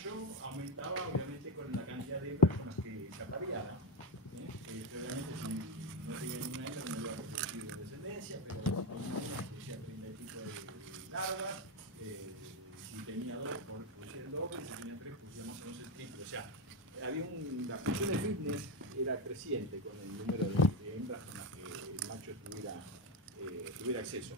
macho aumentaba obviamente con la cantidad de hembras con las que se apareaba. Obviamente si no tenía ninguna hembra no iba a producir descendencia, pero si producía 30 y pico de larvas, si tenía dos producía el doble, si tenía tres producía más o menos el triple. O sea, había la función de fitness era creciente con el número de hembras con las que el macho tuviera acceso.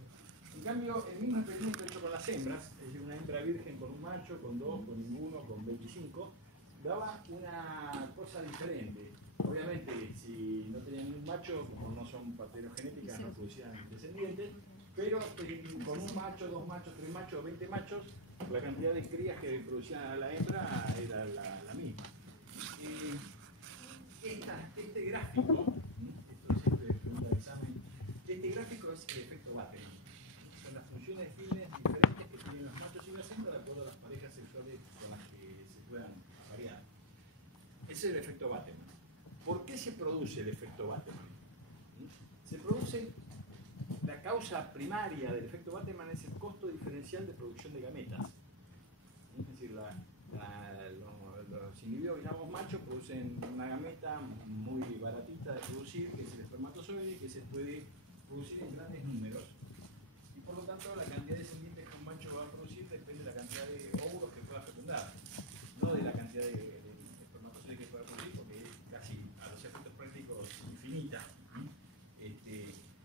En cambio, el mismo experimento hecho con las hembras, es decir, una hembra virgen con un macho, con dos, con ninguno, con 25, daba una cosa diferente. Obviamente, si no tenían un macho, como no son parteros genéticas, no producían descendientes, pero con un macho, dos machos, tres machos, 20 machos, la cantidad de crías que producía la hembra era la misma. Este gráfico, esto siempre pregunta de examen, este gráfico es el efecto Bateman. Son las funciones de fitness diferentes que tienen los machos y las hembras de acuerdo a las parejas sexuales con las que se puedan aparear. Ese es el efecto Bateman. ¿Por qué se produce el efecto Bateman? Se produce, la causa primaria del efecto Bateman es el costo diferencial de producción de gametas. Es decir, los individuos que llamamos machos producen una gameta muy baratita de producir, que es el espermatozoide, que se puede producir en grandes números. Y por lo tanto, la cantidad de descendientes que un macho va a producir depende de la cantidad de óvulos que pueda fecundar, no de la cantidad de espermatozoides que pueda producir, porque es casi a los efectos prácticos infinita.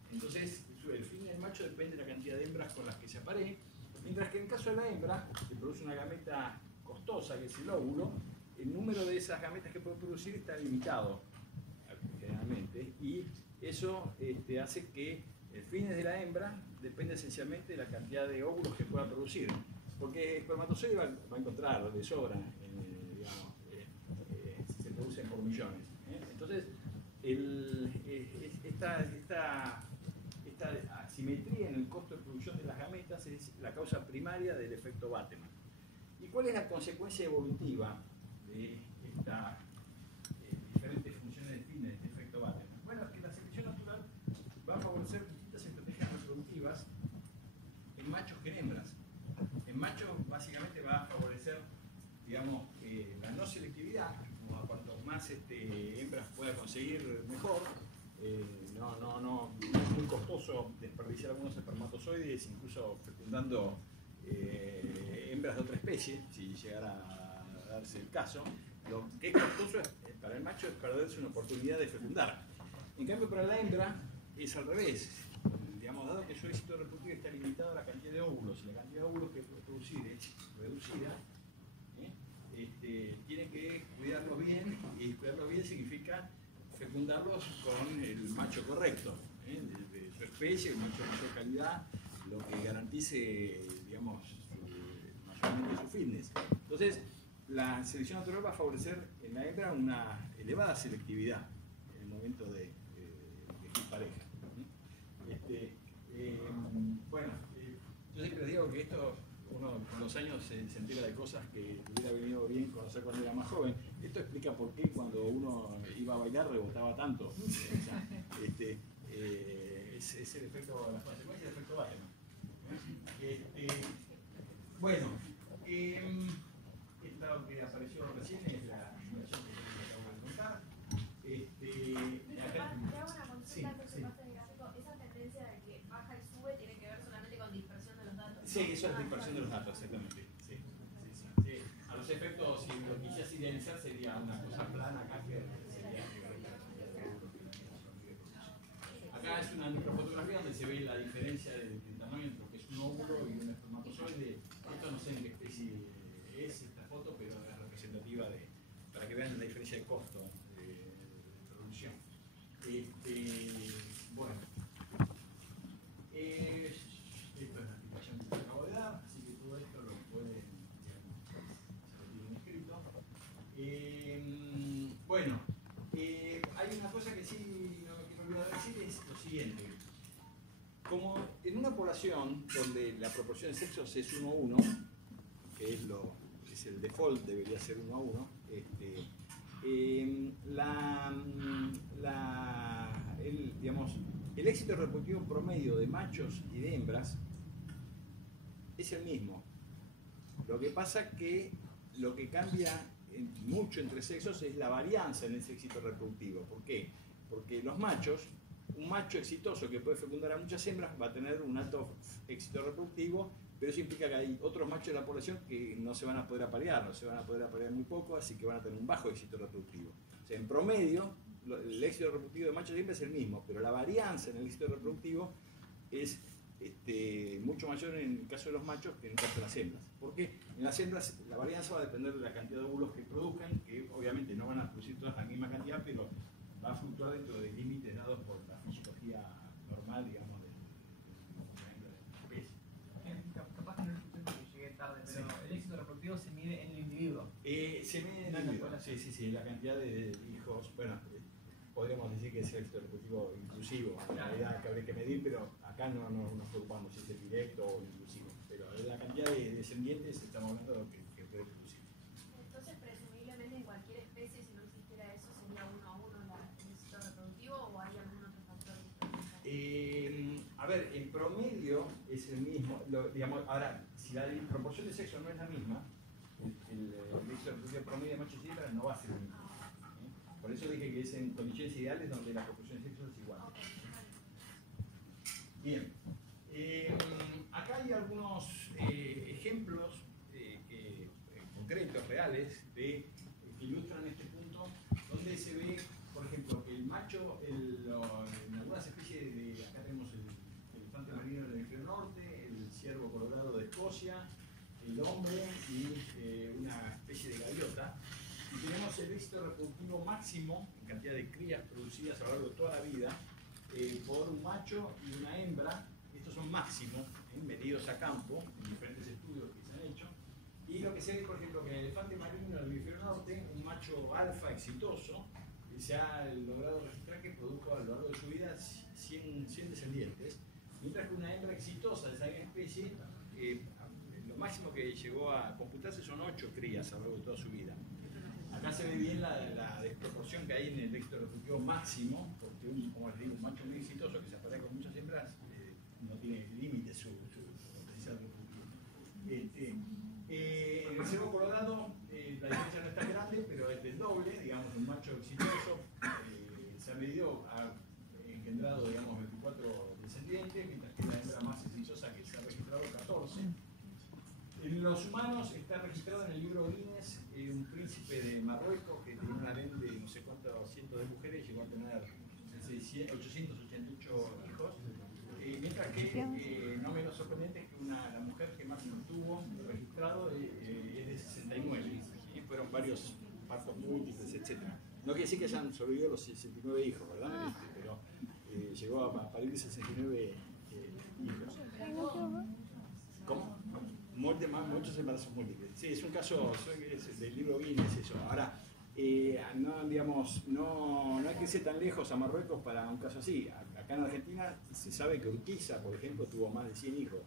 Entonces, el fin del macho depende de la cantidad de hembras con las que se aparee, mientras que en el caso de la hembra, que produce una gameta costosa, que es el óvulo, el número de esas gametas que puede producir está limitado, generalmente, y eso hace que el fin de la hembra depende esencialmente de la cantidad de óvulos que pueda producir, porque el espermatozoide va a encontrar de sobra, si se producen por millones. Entonces, esta asimetría en el costo de producción de las gametas es la causa primaria del efecto Bateman. ¿Y cuál es la consecuencia evolutiva de estas diferentes funciones de fitness de este efecto Bateman? Bueno, es que la selección natural va a favorecer distintas estrategias reproductivas en machos que en hembras. En machos básicamente va a favorecer, digamos, la no selectividad, como a cuanto más hembras pueda conseguir mejor. No es muy costoso desperdiciar algunos espermatozoides, incluso fecundando hembras de otra especie, si llegara a darse el caso. Lo que es costoso para el macho es perderse una oportunidad de fecundar. En cambio, para la hembra es al revés. Digamos, dado que su éxito reproductivo está limitado a la cantidad de óvulos, y la cantidad de óvulos que puede producir es reducida, tiene que cuidarlos bien, y cuidarlos bien significa fecundarlos con el macho correcto, de su especie, el macho de mayor calidad, lo que garantice, digamos, mayormente su fitness. Entonces, la selección natural va a favorecer en la hembra una elevada selectividad en el momento de elegir pareja. Bueno, yo siempre les digo que esto, uno con los años se entera de cosas que hubiera venido bien conocer cuando era más joven. Esto explica por qué cuando uno iba a bailar rebotaba tanto. O sea, es el efecto, las consecuencias del efecto Bateman. Bueno, esto que apareció recién es la simulación que les acabo de contar. Te hago una consulta antes de pasar el gráfico. Esa tendencia de que baja y sube tiene que ver solamente con dispersión de los datos. Sí, eso es dispersión de los datos, exactamente. Sí. A los efectos, si lo quisieras idealizar, sería una cosa plana acá que sería. Acá es una microfotografía donde se ve la diferencia del tamaño entre lo que es un óvulo y un espermatozoide. Esto no sé en qué especie es esta foto, pero es representativa para que vean la diferencia de costo de producción. Bueno. Esto es la explicación que les acabo de dar, así que todo esto lo pueden, digamos, se lo tienen escrito. Bueno, hay una cosa que sí que me olvidé decir, es lo siguiente. Como en una población donde la proporción de sexos es 1:1, que es el default, debería ser 1:1, el éxito reproductivo promedio de machos y de hembras es el mismo. Lo que pasa es que lo que cambia mucho entre sexos es la varianza en ese éxito reproductivo. ¿Por qué? Porque los machos, un macho exitoso que puede fecundar a muchas hembras va a tener un alto éxito reproductivo, pero eso implica que hay otros machos de la población que no se van a poder aparear, no se van a poder aparear muy poco, así que van a tener un bajo éxito reproductivo. O sea, en promedio, el éxito reproductivo de machos y hembras es el mismo, pero la varianza en el éxito reproductivo es mucho mayor en el caso de los machos que en el caso de las hembras. Porque en las hembras la varianza va a depender de la cantidad de óvulos que produzcan, que obviamente no van a producir todas la misma cantidad, pero va a fluctuar dentro de límites dados por la fisiología normal, digamos, de la especie. Capaz que no escuché porque llegué tarde, pero sí. El éxito reproductivo se mide en el individuo. Se mide en el individuo, sí, la cantidad de hijos, bueno, podríamos decir que es el éxito reproductivo inclusivo, en realidad que habría que medir, pero acá no nos preocupamos si es el directo o el inclusivo, pero la cantidad de descendientes estamos hablando de lo que puede producir. Entonces, presumiblemente en cualquier especie, si no existiera eso, ¿sería 1 a 1 el éxito reproductivo o hay algún otro factor diferente? A ver, en promedio es el mismo, digamos, ahora, si la proporción de sexo no es la misma, el éxito reproductivo promedio de machos y hembras no va a ser el mismo. Por eso dije que es en condiciones ideales donde la proporción de sexo es igual. Bien. Acá hay algunos ejemplos concretos, reales, que ilustran este punto, donde se ve, por ejemplo, que el macho, en algunas especies acá tenemos el elefante marino del hemisferio norte, el ciervo colorado de Escocia, el hombre y una especie de gaviota. Y tenemos el éxito reproductivo máximo en cantidad de crías producidas a lo largo de toda la vida por un macho y una hembra. Estos son máximos, medidos a campo en diferentes estudios que se han hecho. Y lo que se ve, por ejemplo, que en el elefante marino del hemisferio norte, un macho alfa exitoso se ha logrado registrar que produjo a lo largo de su vida 100 descendientes, mientras que una hembra exitosa de esa misma especie, lo máximo que llegó a computarse son 8 crías a lo largo de toda su vida. Acá se ve bien la desproporción que hay en el éxito reproductivo máximo, porque como les digo, un macho muy exitoso que se aparea con muchas hembras no tiene límite su potencial reproductivo. En el ciervo colorado la diferencia no es tan grande, pero es del doble, digamos, un macho exitoso se ha medido, ha engendrado, digamos, 24 descendientes, mientras que la hembra más exitosa que se ha registrado 14. En los humanos está registrado en el libro Guinness un príncipe de Marruecos que tenía una harén de no sé cuántos cientos de mujeres, llegó a tener 888 hijos, mientras que no menos sorprendente es que la mujer que más tuvo registrado es de 69, y fueron varios partos múltiples, etc. No quiere decir que hayan sobrevivido los 69 hijos, ¿verdad? Pero llegó a parir 69 hijos. ¿Cómo? Muchos embarazos múltiples. Sí, es un caso del libro Guinness eso. Ahora, no hay que irse tan lejos a Marruecos para un caso así. Acá en Argentina se sabe que Urquiza, por ejemplo, tuvo más de 100 hijos,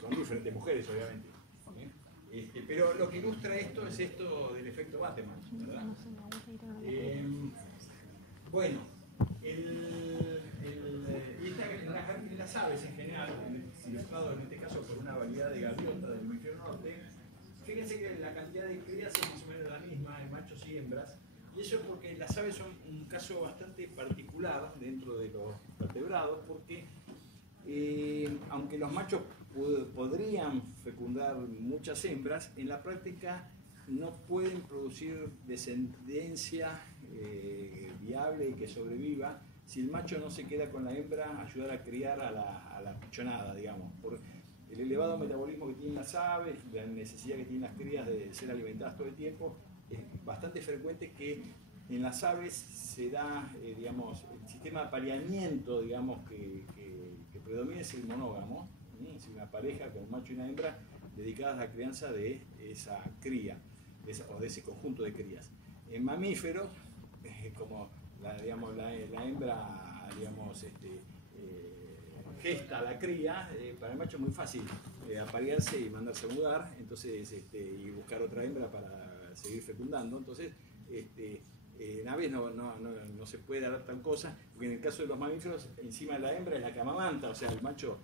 con diferentes mujeres, obviamente. Pero lo que ilustra esto es esto del efecto Bateman, ¿verdad? Bueno, en las aves en general, ilustrado en este caso por una variedad de gaviota del hemisferio norte, fíjense que la cantidad de crías es más o menos la misma en machos y hembras, y eso es porque las aves son un caso bastante particular dentro de los vertebrados, porque aunque los machos podrían fecundar muchas hembras, en la práctica no pueden producir descendencia viable y que sobreviva si el macho no se queda con la hembra a ayudar a criar a la pichonada, digamos. Por el elevado metabolismo que tienen las aves, la necesidad que tienen las crías de ser alimentadas todo el tiempo, es bastante frecuente que en las aves se da, digamos, el sistema de apareamiento, digamos, que predomina es el monógamo, es una pareja con un macho y una hembra dedicadas a la crianza de esa cría, o de ese conjunto de crías. En mamíferos, como la hembra, digamos, gesta la cría, para el macho es muy fácil aparearse y mandarse a mudar, entonces, y buscar otra hembra para seguir fecundando. Entonces, en aves no se puede dar tal cosa, porque en el caso de los mamíferos, encima de la hembra es la que amamanta, o sea, el macho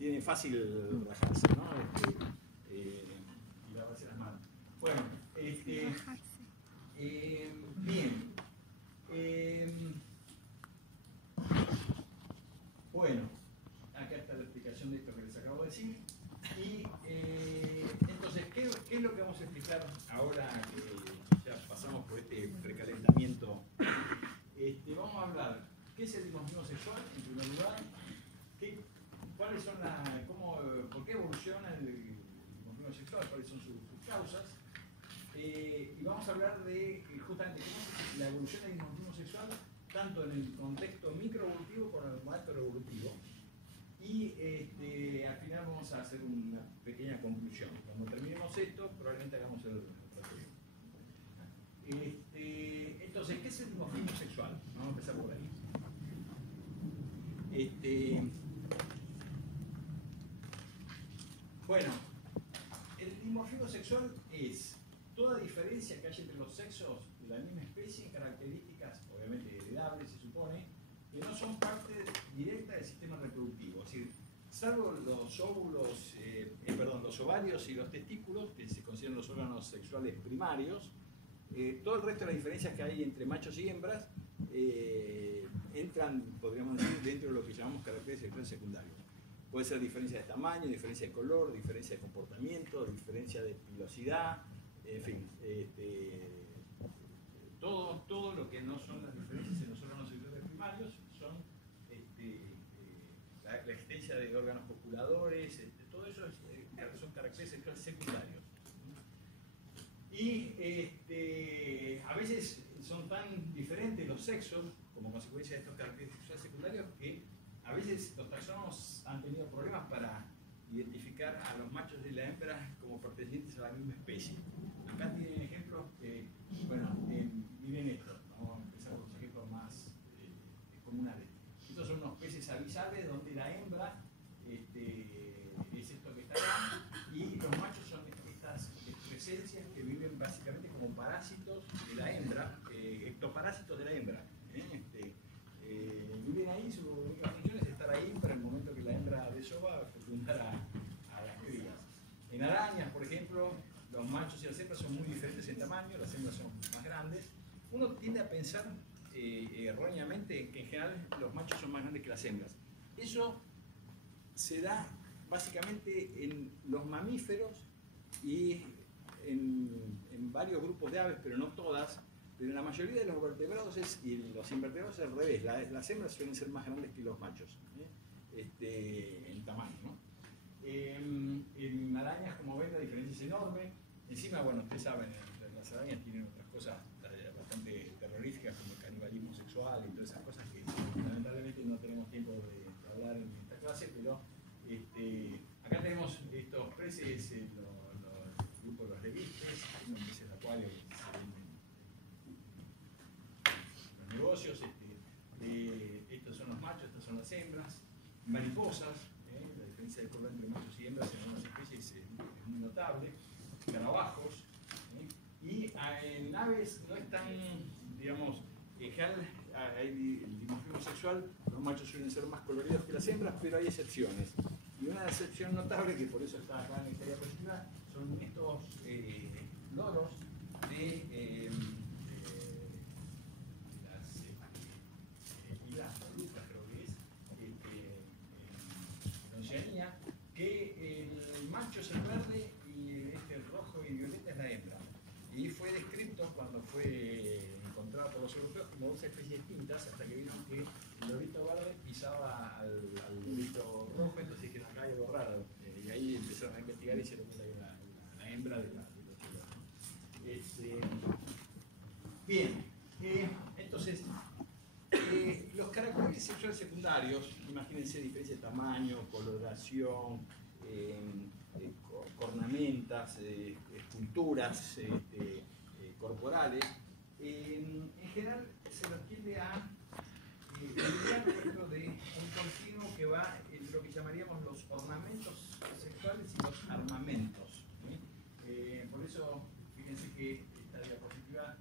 tiene fácil rajarse, ¿no? Y lavarse las manos. Bueno, bien. Bueno, acá está la explicación de esto que les acabo de decir. Y entonces, ¿qué es lo que vamos a explicar ahora que ya pasamos por este precalentamiento? Vamos a hablar qué es el dimorfismo sexual, en primer lugar, cuáles son por qué evoluciona el dimorfismo sexual, cuáles son sus causas, y vamos a hablar de justamente cómo es la evolución del dimorfismo sexual, tanto en el contexto microevolutivo como en el macroevolutivo. Y al final vamos a hacer una pequeña conclusión. Cuando terminemos esto, probablemente hagamos el recorrido. Entonces, ¿qué es el dimorfismo sexual? Vamos a empezar por ahí. Bueno, el dimorfismo sexual es toda diferencia que haya entre los sexos de la misma especie en características, obviamente heredables, se supone, que no son parte directa del sistema reproductivo. Es decir, salvo los óvulos, los ovarios y los testículos, que se consideran los órganos sexuales primarios, todo el resto de las diferencias que hay entre machos y hembras entran, podríamos decir, dentro de lo que llamamos caracteres sexuales secundarios. Puede ser diferencia de tamaño, diferencia de color, diferencia de comportamiento, diferencia de pilosidad, en fin, todo lo que no son las diferencias en los órganos sexuales primarios son la existencia de órganos copuladores, todo eso son caracteres sexuales secundarios. Y a veces son tan diferentes los sexos, como consecuencia de estos caracteres sexuales secundarios, que a veces los taxónomos han tenido problemas para identificar a los machos y la hembra como pertenecientes a la misma especie. Acá tienen ejemplos que, miren esto, vamos a empezar con los ejemplos más comunales. Estos son unos peces abisales donde la hembra es esto que está acá, y los machos son estas presencias que viven básicamente como parásitos de la hembra, ectoparásitos de la hembra. Viven ahí, su única función es estar ahí para el momento que la hembra desova fecundar a las crías. En arañas, por ejemplo, los machos y las hembras son muy diferentes en tamaño, las hembras son más grandes. Uno tiende a pensar erróneamente que en general los machos son más grandes que las hembras. Eso se da básicamente en los mamíferos y en varios grupos de aves, pero no todas. Pero en la mayoría de los vertebrados y los invertebrados es al revés. Las hembras suelen ser más grandes que los machos, en tamaño, ¿no? En arañas, como ven, la diferencia es enorme. Encima, bueno, ustedes saben, las arañas tienen otras cosas bastante terroríficas como el canibalismo sexual y todas esas cosas que lamentablemente no tenemos tiempo de hablar en esta clase, pero acá tenemos estos peces, el grupo de los levistes, unos peces de acuario que se venden en los negocios. Estos son los machos, estas son las hembras. Mariposas, la diferencia de color entre machos y hembras en algunas especies es muy notable. Escarabajos, y en aves no es tan, digamos, en general el dimorfismo sexual, los machos suelen ser más coloridos que las hembras, pero hay excepciones. Y una excepción notable, que por eso está acá en esta diapositiva, son estos loros de las volutas, creo que es, en Oceanía, que el macho es el verde y el rojo y violeta es la hembra. Y fue descrito cuando fue encontrado por los europeos como dos especies distintas, hasta que vieron que el lorito verde pisaba al lorito rojo, entonces dijeron acá hay algo raro. Y ahí empezaron a investigar y se dieron cuenta que la hembra de los bien, entonces, los caracteres sexuales secundarios, imagínense diferencia de tamaño, coloración, cornamentas, esculturas corporales, en general se los tiende a idear dentro de un continuo que va entre lo que llamaríamos los ornamentos sexuales y los armamentos. Por eso, fíjense que esta diapositiva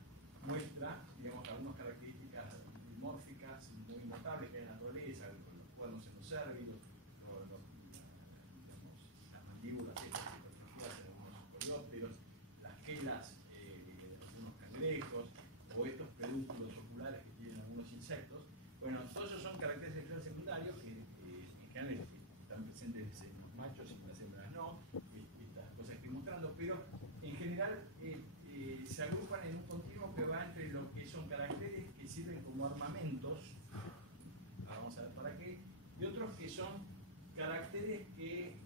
muestra, digamos, algunas características dimórficas muy notables que hay en la naturaleza, los cuernos en los cérvidos, agrupando, pero en general se agrupan en un continuo que va entre lo que son caracteres que sirven como armamentos, vamos a ver para qué, y otros que son caracteres que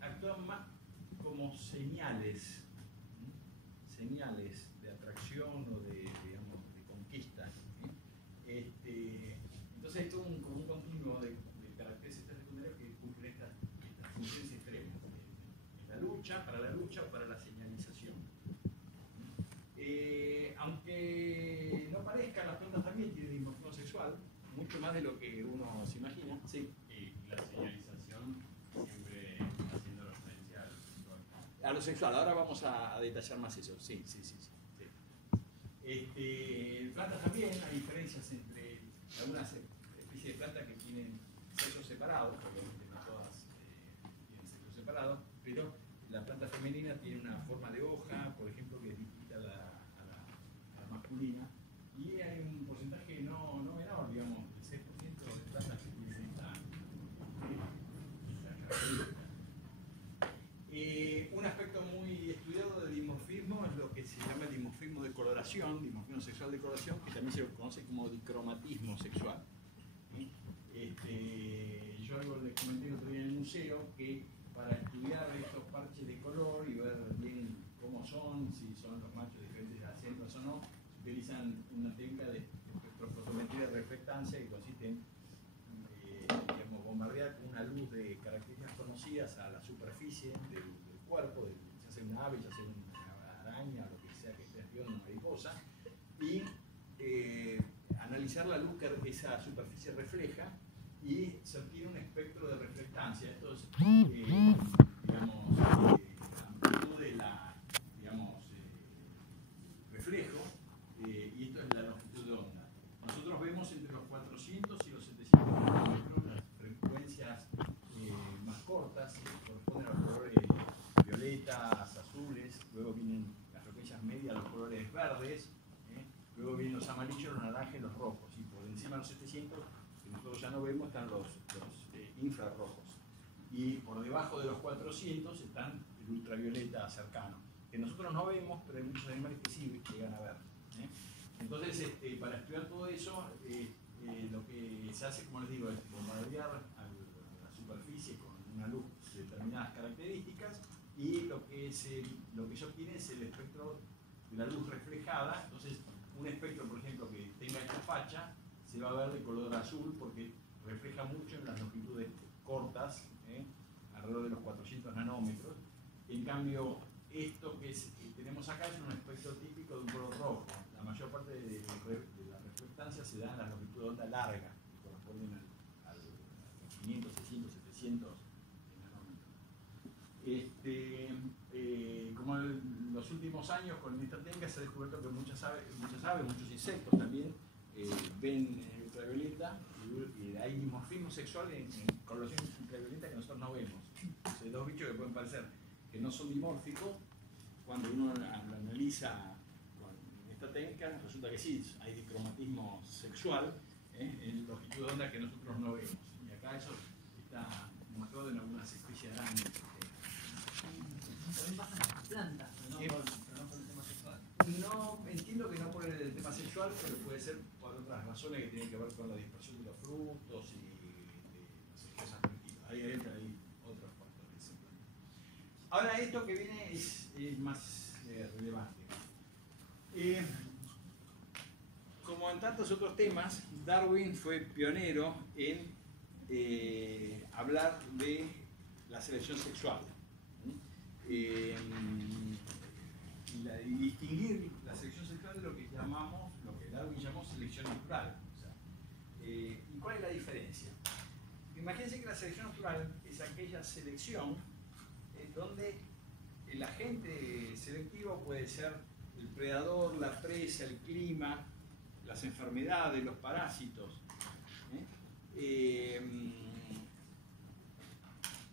actúan más como señales de atracción o de, digamos, de conquista. Entonces hay todo como un continuo de caracteres secundarios que cumplen estas funciones extremas. Para la lucha o para la señalización. Aunque no parezca, las plantas también tienen dimorfismo sexual, mucho más de lo que uno se imagina. Sí. Y la señalización siempre haciendo referencia A lo sexual, ahora vamos a detallar más eso. Sí. Plantas también, hay diferencias entre algunas especies de plantas que tienen sexos separados, obviamente no todas tienen sexos separados, pero la planta femenina tiene una forma de hoja, por ejemplo, que es distinta a la masculina, y hay un porcentaje no menor, digamos, el 6% de plantas que tienen esta característica. Un aspecto muy estudiado del dimorfismo es lo que se llama el dimorfismo de coloración, dimorfismo sexual de coloración, que también se conoce como dicromatismo sexual. Yo algo les comenté el otro día en el museo que para estudiar estos parches de color y ver bien cómo son, si son los machos diferentes a hembras o no, se utilizan una técnica de espectrofotometría de reflectancia que consiste en digamos, bombardear con una luz de características conocidas a la superficie del cuerpo, ya sea una ave, ya sea una araña, lo que sea que esté en una mariposa, y analizar la luz que esa superficie refleja y se obtiene un espectro de reflectancia. Esto es, digamos, la amplitud de la, digamos, reflejo, y esto es la longitud de onda. Nosotros vemos entre los 400 y los 700 kilómetros las frecuencias más cortas, que corresponden a los colores violetas, azules, luego vienen las frecuencias medias, los colores verdes, luego vienen los amarillos, los naranjas y los rojos, y por encima de los 700, que nosotros ya no vemos, están los infrarrojos. Y por debajo de los 400 están el ultravioleta cercano, que nosotros no vemos, pero hay muchos animales que sí llegan a ver. Entonces, para estudiar todo eso, lo que se hace, como les digo, es bombardear a la superficie con una luz de determinadas características, y lo que se obtiene es el espectro de la luz reflejada. Entonces, un espectro, por ejemplo, que tenga esta facha, se va a ver de color azul porque refleja mucho en las longitudes cortas, alrededor de los 400 nanómetros. En cambio, esto que tenemos acá es un espectro típico de un color rojo. La mayor parte de la reflectancia se da en la longitud de onda larga, que corresponden a los 500, 600, 700 nanómetros. Como en los últimos años con esta técnica se ha descubierto que muchas aves, muchos insectos también ven ultravioleta, y hay dimorfismo sexual en coloración ultravioleta que nosotros no vemos. Hay dos bichos que pueden parecer que no son dimórficos, cuando uno lo analiza con esta técnica resulta que sí, hay dicromatismo sexual en longitud de onda que nosotros no vemos. Y acá eso está mostrado en algunas especies de arañas. También pasa en las plantas, pero no por el tema sexual. No, entiendo que no por el tema sexual, pero puede ser por otras razones que tienen que ver con la dispersión de los frutos y no sé, cosas por el estilo. Hay otros factores. Ahora esto que viene es más relevante. Como en tantos otros temas, Darwin fue pionero en hablar de la selección sexual. Y distinguir la selección sexual de lo que Darwin llamó selección natural. O sea, ¿y cuál es la diferencia? Imagínense que la selección natural es aquella selección donde el agente selectivo puede ser el predador, la presa, el clima, las enfermedades, los parásitos.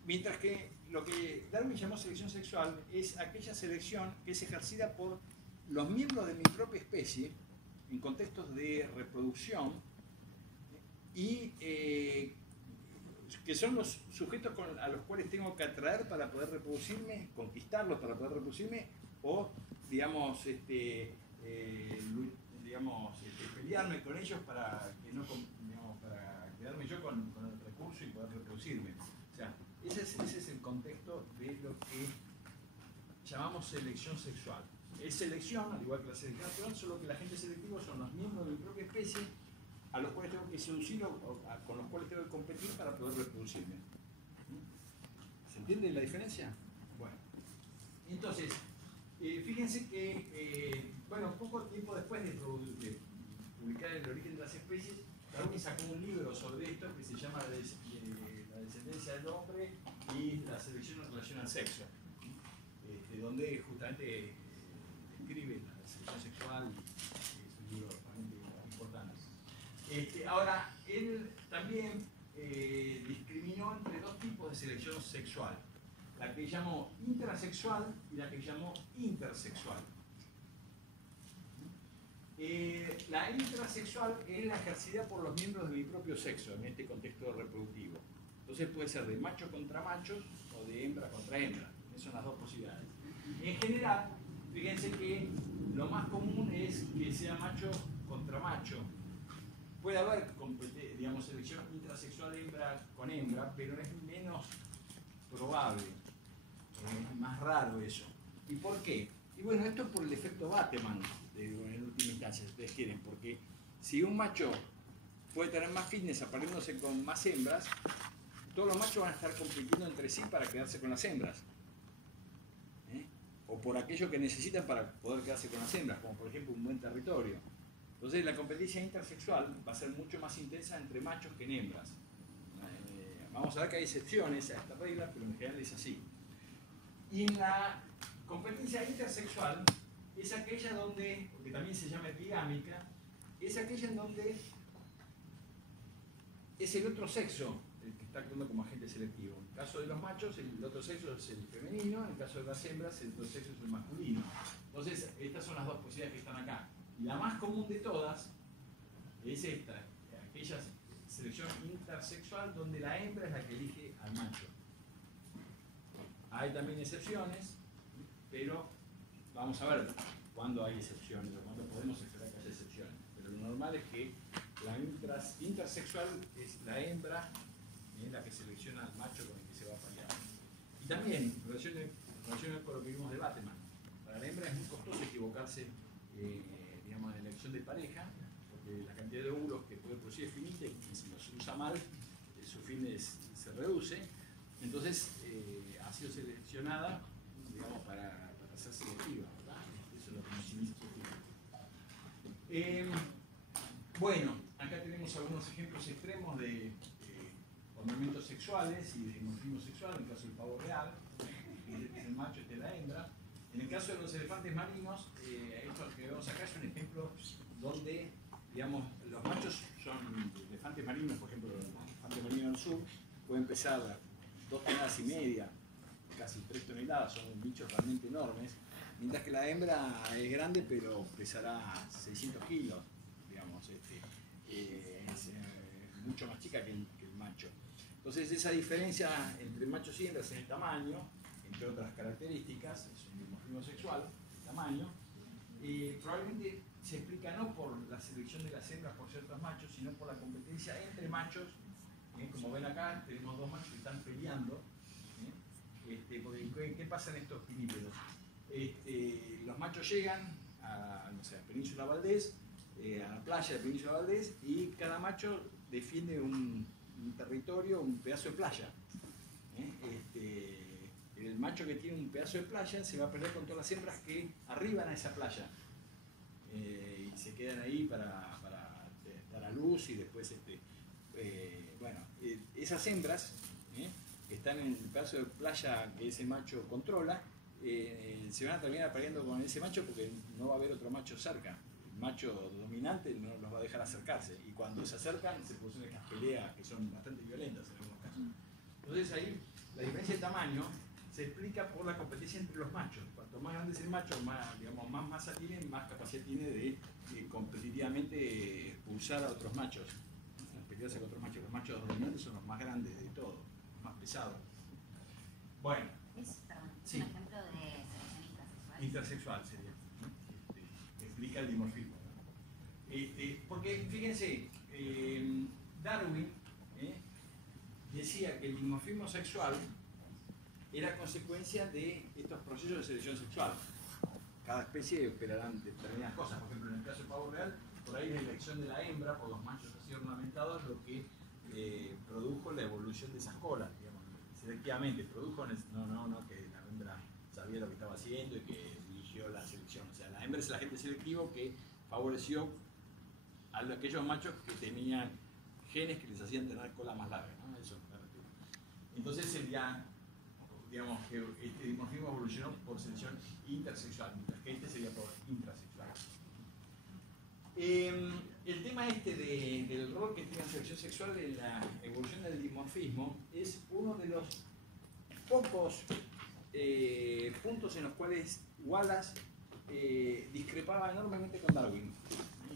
Mientras que lo que Darwin llamó selección sexual es aquella selección que es ejercida por los miembros de mi propia especie en contextos de reproducción y que son los sujetos a los cuales tengo que atraer para poder reproducirme, conquistarlos para poder reproducirme, o digamos, pelearme con ellos para que no, digamos, para quedarme yo con el recurso y poder reproducirme. O sea, ese es el contexto de lo que llamamos selección sexual. Es selección, al igual que la selección natural, solo que los agentes selectivos son los miembros de mi propia especie a los cuales tengo que seducir o con los cuales tengo que competir para poder reproducirme. ¿Se entiende la diferencia? Bueno, entonces, fíjense que, bueno, poco tiempo después de publicar El origen de las especies, Darwin sacó un libro sobre esto que se llama La descendencia del hombre y la selección en relación al sexo, donde justamente describe la selección sexual, y es un libro realmente importante. Ahora, él también discriminó entre dos tipos de selección sexual, la que llamó intrasexual y la que llamó intersexual. La intrasexual es la ejercida por los miembros de mi propio sexo en este contexto reproductivo. Entonces puede ser de macho contra machos o de hembra contra hembra. Esas son las dos posibilidades. En general, fíjense que lo más común es que sea macho contra macho. Puede haber, digamos, selección intrasexual hembra con hembra, pero es menos probable, es más raro eso. ¿Y por qué? Y bueno, esto es por el efecto Bateman, en última instancia, si ustedes quieren, porque si un macho puede tener más fitness apareándose con más hembras, todos los machos van a estar compitiendo entre sí para quedarse con las hembras. O por aquello que necesitan para poder quedarse con las hembras, como por ejemplo un buen territorio. Entonces la competencia intersexual va a ser mucho más intensa entre machos que en hembras. Vamos a ver que hay excepciones a esta regla, pero en general es así. Y en la competencia intersexual es aquella donde, que también se llama epigámica, es aquella en donde es el otro sexo el que está actuando como agente selectivo. En el caso de los machos, el otro sexo es el femenino, en el caso de las hembras, el otro sexo es el masculino. Entonces, estas son las dos posibilidades que están acá. Y la más común de todas es esta, aquella selección intersexual donde la hembra es la que elige al macho. Hay también excepciones, pero vamos a ver cuándo hay excepciones o cuándo podemos esperar que haya excepciones. Pero lo normal es que la intersexual es la hembra, es la que selecciona al macho con el que se va a pelear. Y también, en relación con lo que vimos de Bateman, para la hembra es muy costoso equivocarse digamos, en la elección de pareja, porque la cantidad de óvulos que puede producir es finita y si los usa mal, su fitness se reduce. Entonces, ha sido seleccionada, digamos, para ser selectiva, ¿verdad? Eso es lo que nos inicia. Bueno, acá tenemos algunos ejemplos extremos de ornamentos sexuales y de dimorfismo sexual, en el caso del pavo real, este es el macho, este es la hembra. En el caso de los elefantes marinos, esto que vemos acá es un ejemplo donde, digamos, los machos son elefantes marinos, por ejemplo, el elefante marino del sur, pueden pesar 2,5 toneladas, casi 3 toneladas, son bichos realmente enormes, mientras que la hembra es grande, pero pesará 600 kilos, digamos, es mucho más chica que el macho. Entonces, esa diferencia entre machos y hembras en el tamaño, entre otras características, es un dimorfismo sexual, el tamaño, probablemente se explica no por la selección de las hembras por ciertos machos, sino por la competencia entre machos. Como ven acá, tenemos dos machos que están peleando. Porque, ¿qué pasa en estos pinípedos? Los machos llegan a, no sé, a Península Valdés, a la playa de Península Valdés, y cada macho defiende un territorio, un pedazo de playa. El macho que tiene un pedazo de playa se va a pelear con todas las hembras que arriban a esa playa y se quedan ahí para dar a luz y después bueno, esas hembras que están en el pedazo de playa que ese macho controla se van a terminar peleando con ese macho porque no va a haber otro macho cerca. El macho dominante no los va a dejar acercarse y cuando se acercan se producen estas peleas que son bastante violentas en algunos casos. Entonces ahí la diferencia de tamaño se explica por la competencia entre los machos. Cuanto más grande es el macho, más, digamos, más masa tiene, más capacidad tiene de competitivamente expulsar a otros machos, pelearse contra los machos dominantes son los más grandes de todos, los más pesados. Bueno, Perdón, sí. un ejemplo de selección intersexual. Intersexual sería. Explica el dimorfismo. Porque fíjense, Darwin decía que el dimorfismo sexual era consecuencia de estos procesos de selección sexual. Cada especie esperarán determinadas cosas. Por ejemplo, en el caso del pavo real, por ahí la elección de la hembra por los machos así ornamentados lo que produjo la evolución de esas colas, digamos, selectivamente. Produjo, no que la hembra sabía lo que estaba haciendo y que dirigió la selección. O sea, la hembra es el agente selectivo que favoreció a aquellos machos que tenían genes que les hacían tener cola más larga, ¿no? Eso me refiero. Entonces sería, digamos, que este dimorfismo evolucionó por selección intersexual, mientras que este sería por intrasexual. El tema del rol que tiene la selección sexual en la evolución del dimorfismo es uno de los pocos puntos en los cuales Wallace discrepaba enormemente con Darwin.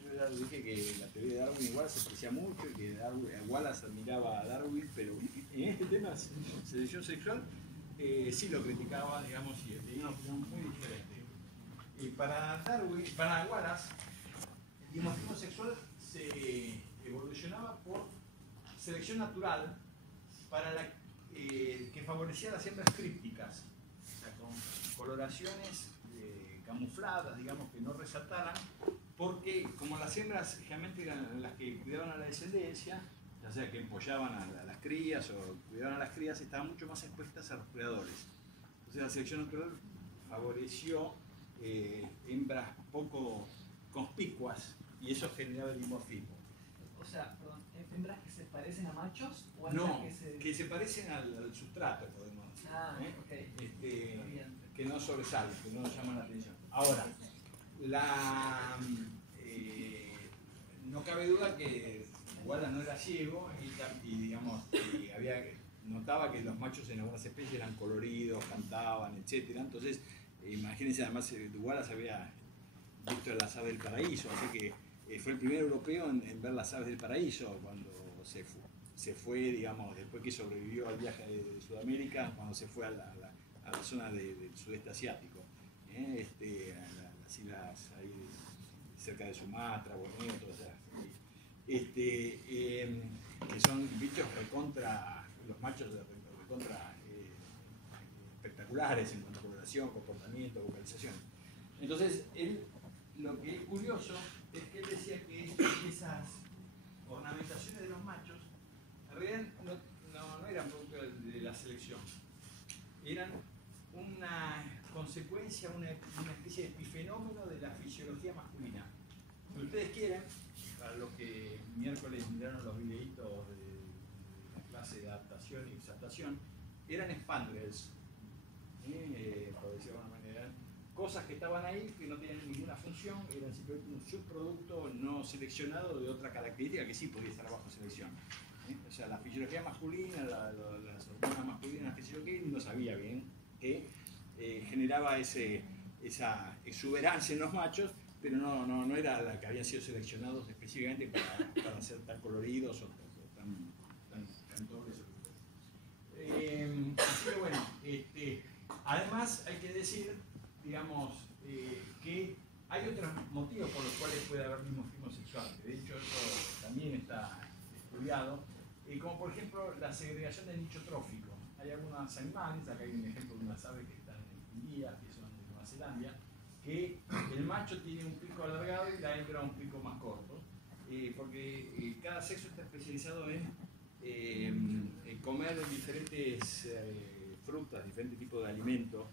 Yo ya dije que la teoría de Darwin y Wallace se aprecia mucho y que Wallace admiraba a Darwin, pero en este tema, selección sexual, sí lo criticaba, digamos, y tenía una opinión muy diferente. Para Wallace, el dimorfismo sexual se evolucionaba por selección natural que favorecía las hembras crípticas, o sea, con coloraciones camufladas, digamos, que no resaltaran, porque como las hembras generalmente eran las que cuidaban a la descendencia, ya sea que empollaban a las crías o cuidaban a las crías, estaban mucho más expuestas a los predadores. Entonces la selección natural favoreció hembras poco conspicuas y eso generaba el dimorfismo. O sea, perdón, ¿hembras que se parecen a machos o No, hembras que se parecen al sustrato, podemos decir. Ok. Que no sobresalen, que no llaman la atención. Ahora, no cabe duda que Wallace no era ciego y digamos, notaba que los machos en algunas especies eran coloridos, cantaban, etc. Entonces, imagínense, además, Wallace había visto las aves del paraíso, así que fue el primer europeo en ver las aves del paraíso cuando se fue, digamos, después que sobrevivió al viaje de Sudamérica, cuando se fue a la zona del sudeste asiático, a las islas ahí cerca de Sumatra, Borneo, todas esas, que son bichos recontra, los machos recontra espectaculares en cuanto a coloración, comportamiento, vocalización. Entonces, lo que es curioso es que él decía que esas ornamentaciones de los machos en realidad no eran producto de la selección, eran una consecuencia, una especie de epifenómeno de la fisiología masculina. Si ustedes quieren, para los que miércoles miraron los videitos de la clase de adaptación y exaltación, eran spandrels, por decirlo de alguna manera, cosas que estaban ahí que no tenían ninguna función, eran simplemente un subproducto no seleccionado de otra característica que sí podía estar bajo selección. O sea, la fisiología masculina, las hormonas masculinas, qué sé yo qué, no sabía bien que generaba esa exuberancia en los machos, pero no era la que habían sido seleccionados específicamente para ser tan coloridos o tan torres. Así que bueno, además hay que decir, digamos, que hay otros motivos por los cuales puede haber dimorfismo sexual, que de hecho eso también está estudiado, como por ejemplo la segregación del nicho trófico. Hay algunos animales, acá hay un ejemplo de unas aves que están en India, que son de Nueva Zelanda, que el macho tiene un pico alargado y la hembra un pico más corto, porque cada sexo está especializado en comer diferentes frutas, diferentes tipos de alimentos,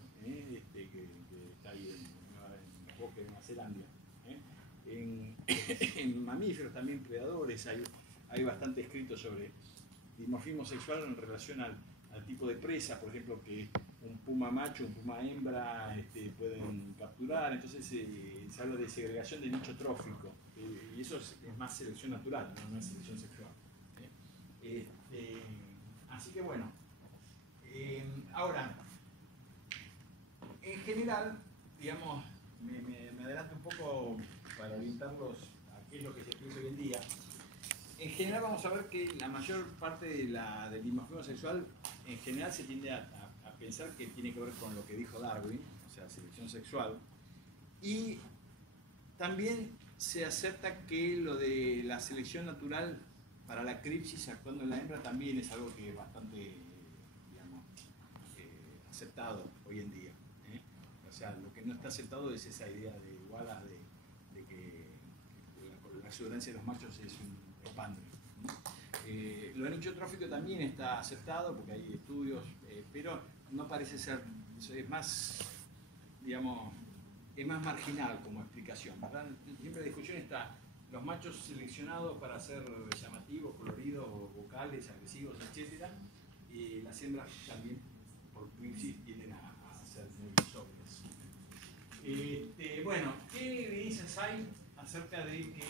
que está ahí en los bosques de Nueva Zelanda. En mamíferos también predadores hay bastante escrito sobre dimorfismo sexual en relación al tipo de presa, por ejemplo, que un puma macho, un puma hembra pueden capturar. Entonces se habla de segregación de nicho trófico, y eso es más selección natural, no es selección sexual. Así que bueno, ahora, en general, digamos, me adelanto un poco para orientarlos a qué es lo que se piensa hoy en día. en general vamos a ver que la mayor parte del dimorfismo sexual en general se tiende a pensar que tiene que ver con lo que dijo Darwin, o sea, selección sexual, y también se acepta que lo de la selección natural para la cripsis actuando en la hembra también es algo que es bastante, digamos, aceptado hoy en día. O sea, lo que no está aceptado es esa idea de Wallace de que la exuberancia de los machos es un expandre. Lo anichotrófico también está aceptado porque hay estudios, pero no parece ser, es más, digamos, es más marginal como explicación, ¿verdad? Siempre la discusión está los machos seleccionados para ser llamativos, coloridos, vocales, agresivos, etc. Y las hembras también, por cripsis, tienden a ser muy sobrias. Bueno, ¿qué evidencias hay acerca de que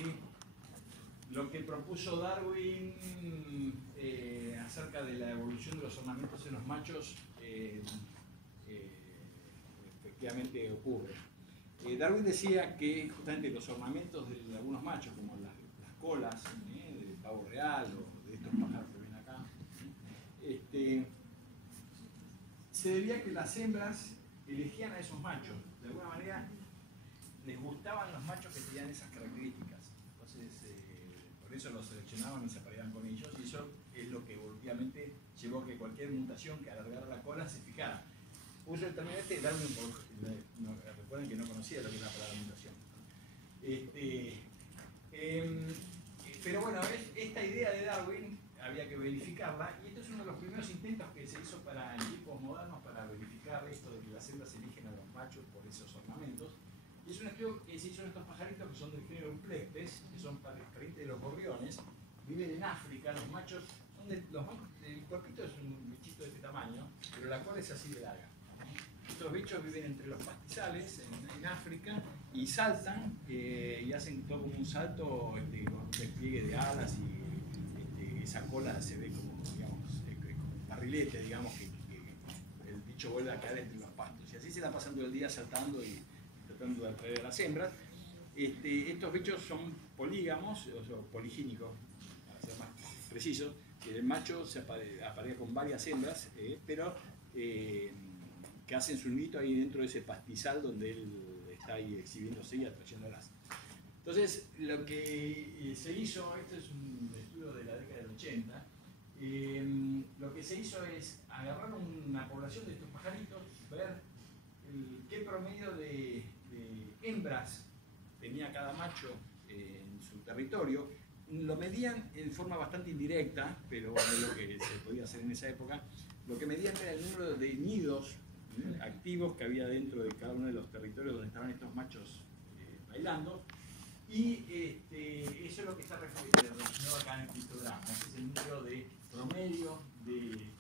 lo que propuso Darwin acerca de la evolución de los ornamentos en los machos efectivamente ocurre? Darwin decía que justamente los ornamentos de algunos machos, como las colas del pavo real o de estos pájaros que ven acá, se debía a que las hembras elegían a esos machos. De alguna manera les gustaban los machos que tenían esas características. Entonces, por eso los seleccionaban y se apareaban con ellos, y eso es lo que evolutivamente llevó a que cualquier mutación que alargara la cola se fijara. Uso el término Darwin, recuerden que no conocía lo que es la palabra mutación. Pero bueno, esta idea de Darwin había que verificarla, y esto es uno de los primeros intentos que se hizo en tiempos modernos para verificar esto de que las hembras eligen a los machos por esos ornamentos. Y es un estudio que se hizo en estos pajaritos que son del género Euplectes, que son parientes de los gorriones, viven en África, los machos son el cuerpito es un bichito de este tamaño, pero la cola es así de larga. Estos bichos viven entre los pastizales en África y saltan y hacen todo como un salto con un despliegue de alas, y esa cola se ve como, digamos, como un barrilete, digamos, que el bicho vuelve a caer entre los pastos. Y así se la pasan todo el día saltando y tratando de atraer a las hembras. Estos bichos son polígamos, o sea, poligínicos, para ser más preciso, que el macho se aparea con varias hembras, pero que hacen su nido ahí dentro de ese pastizal donde él está ahí exhibiéndose y atrayéndolas. Entonces, lo que se hizo, esto es un estudio de la década del 80, lo que se hizo es agarrar una población de estos pajaritos, ver qué promedio de hembras tenía cada macho en su territorio. Lo medían en forma bastante indirecta, pero es lo que se podía hacer en esa época. Lo que medían era el número de nidos activos que había dentro de cada uno de los territorios donde estaban estos machos bailando, y eso es lo que está reflejado acá en el pictograma. Este es el número de promedio de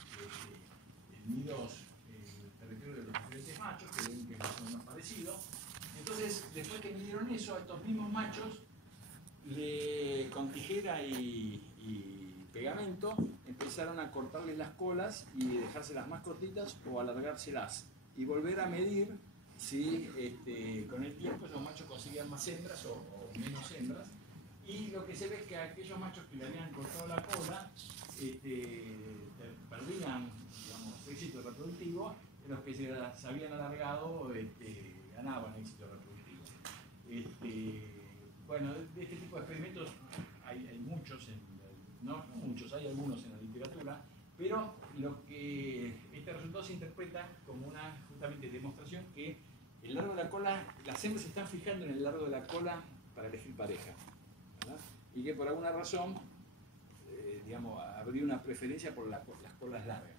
nidos en el territorio de los diferentes machos, que ven que es más o menos parecido. Entonces, después que midieron eso, a estos mismos machos, con tijera y pegamento, empezaron a cortarles las colas y dejárselas más cortitas o alargárselas, y volver a medir si con el tiempo esos machos conseguían más hembras o menos hembras. Y lo que se ve es que aquellos machos que le habían cortado la cola perdían, digamos, éxito reproductivo, y los que se las habían alargado ganaban éxito reproductivo. Bueno, de este tipo de experimentos hay muchos, no muchos, hay algunos en la literatura, pero este resultado se interpreta como una justamente demostración que el largo de la cola, las hembras se están fijando en el largo de la cola para elegir pareja, ¿verdad? Y que por alguna razón, digamos, habría una preferencia por las colas largas.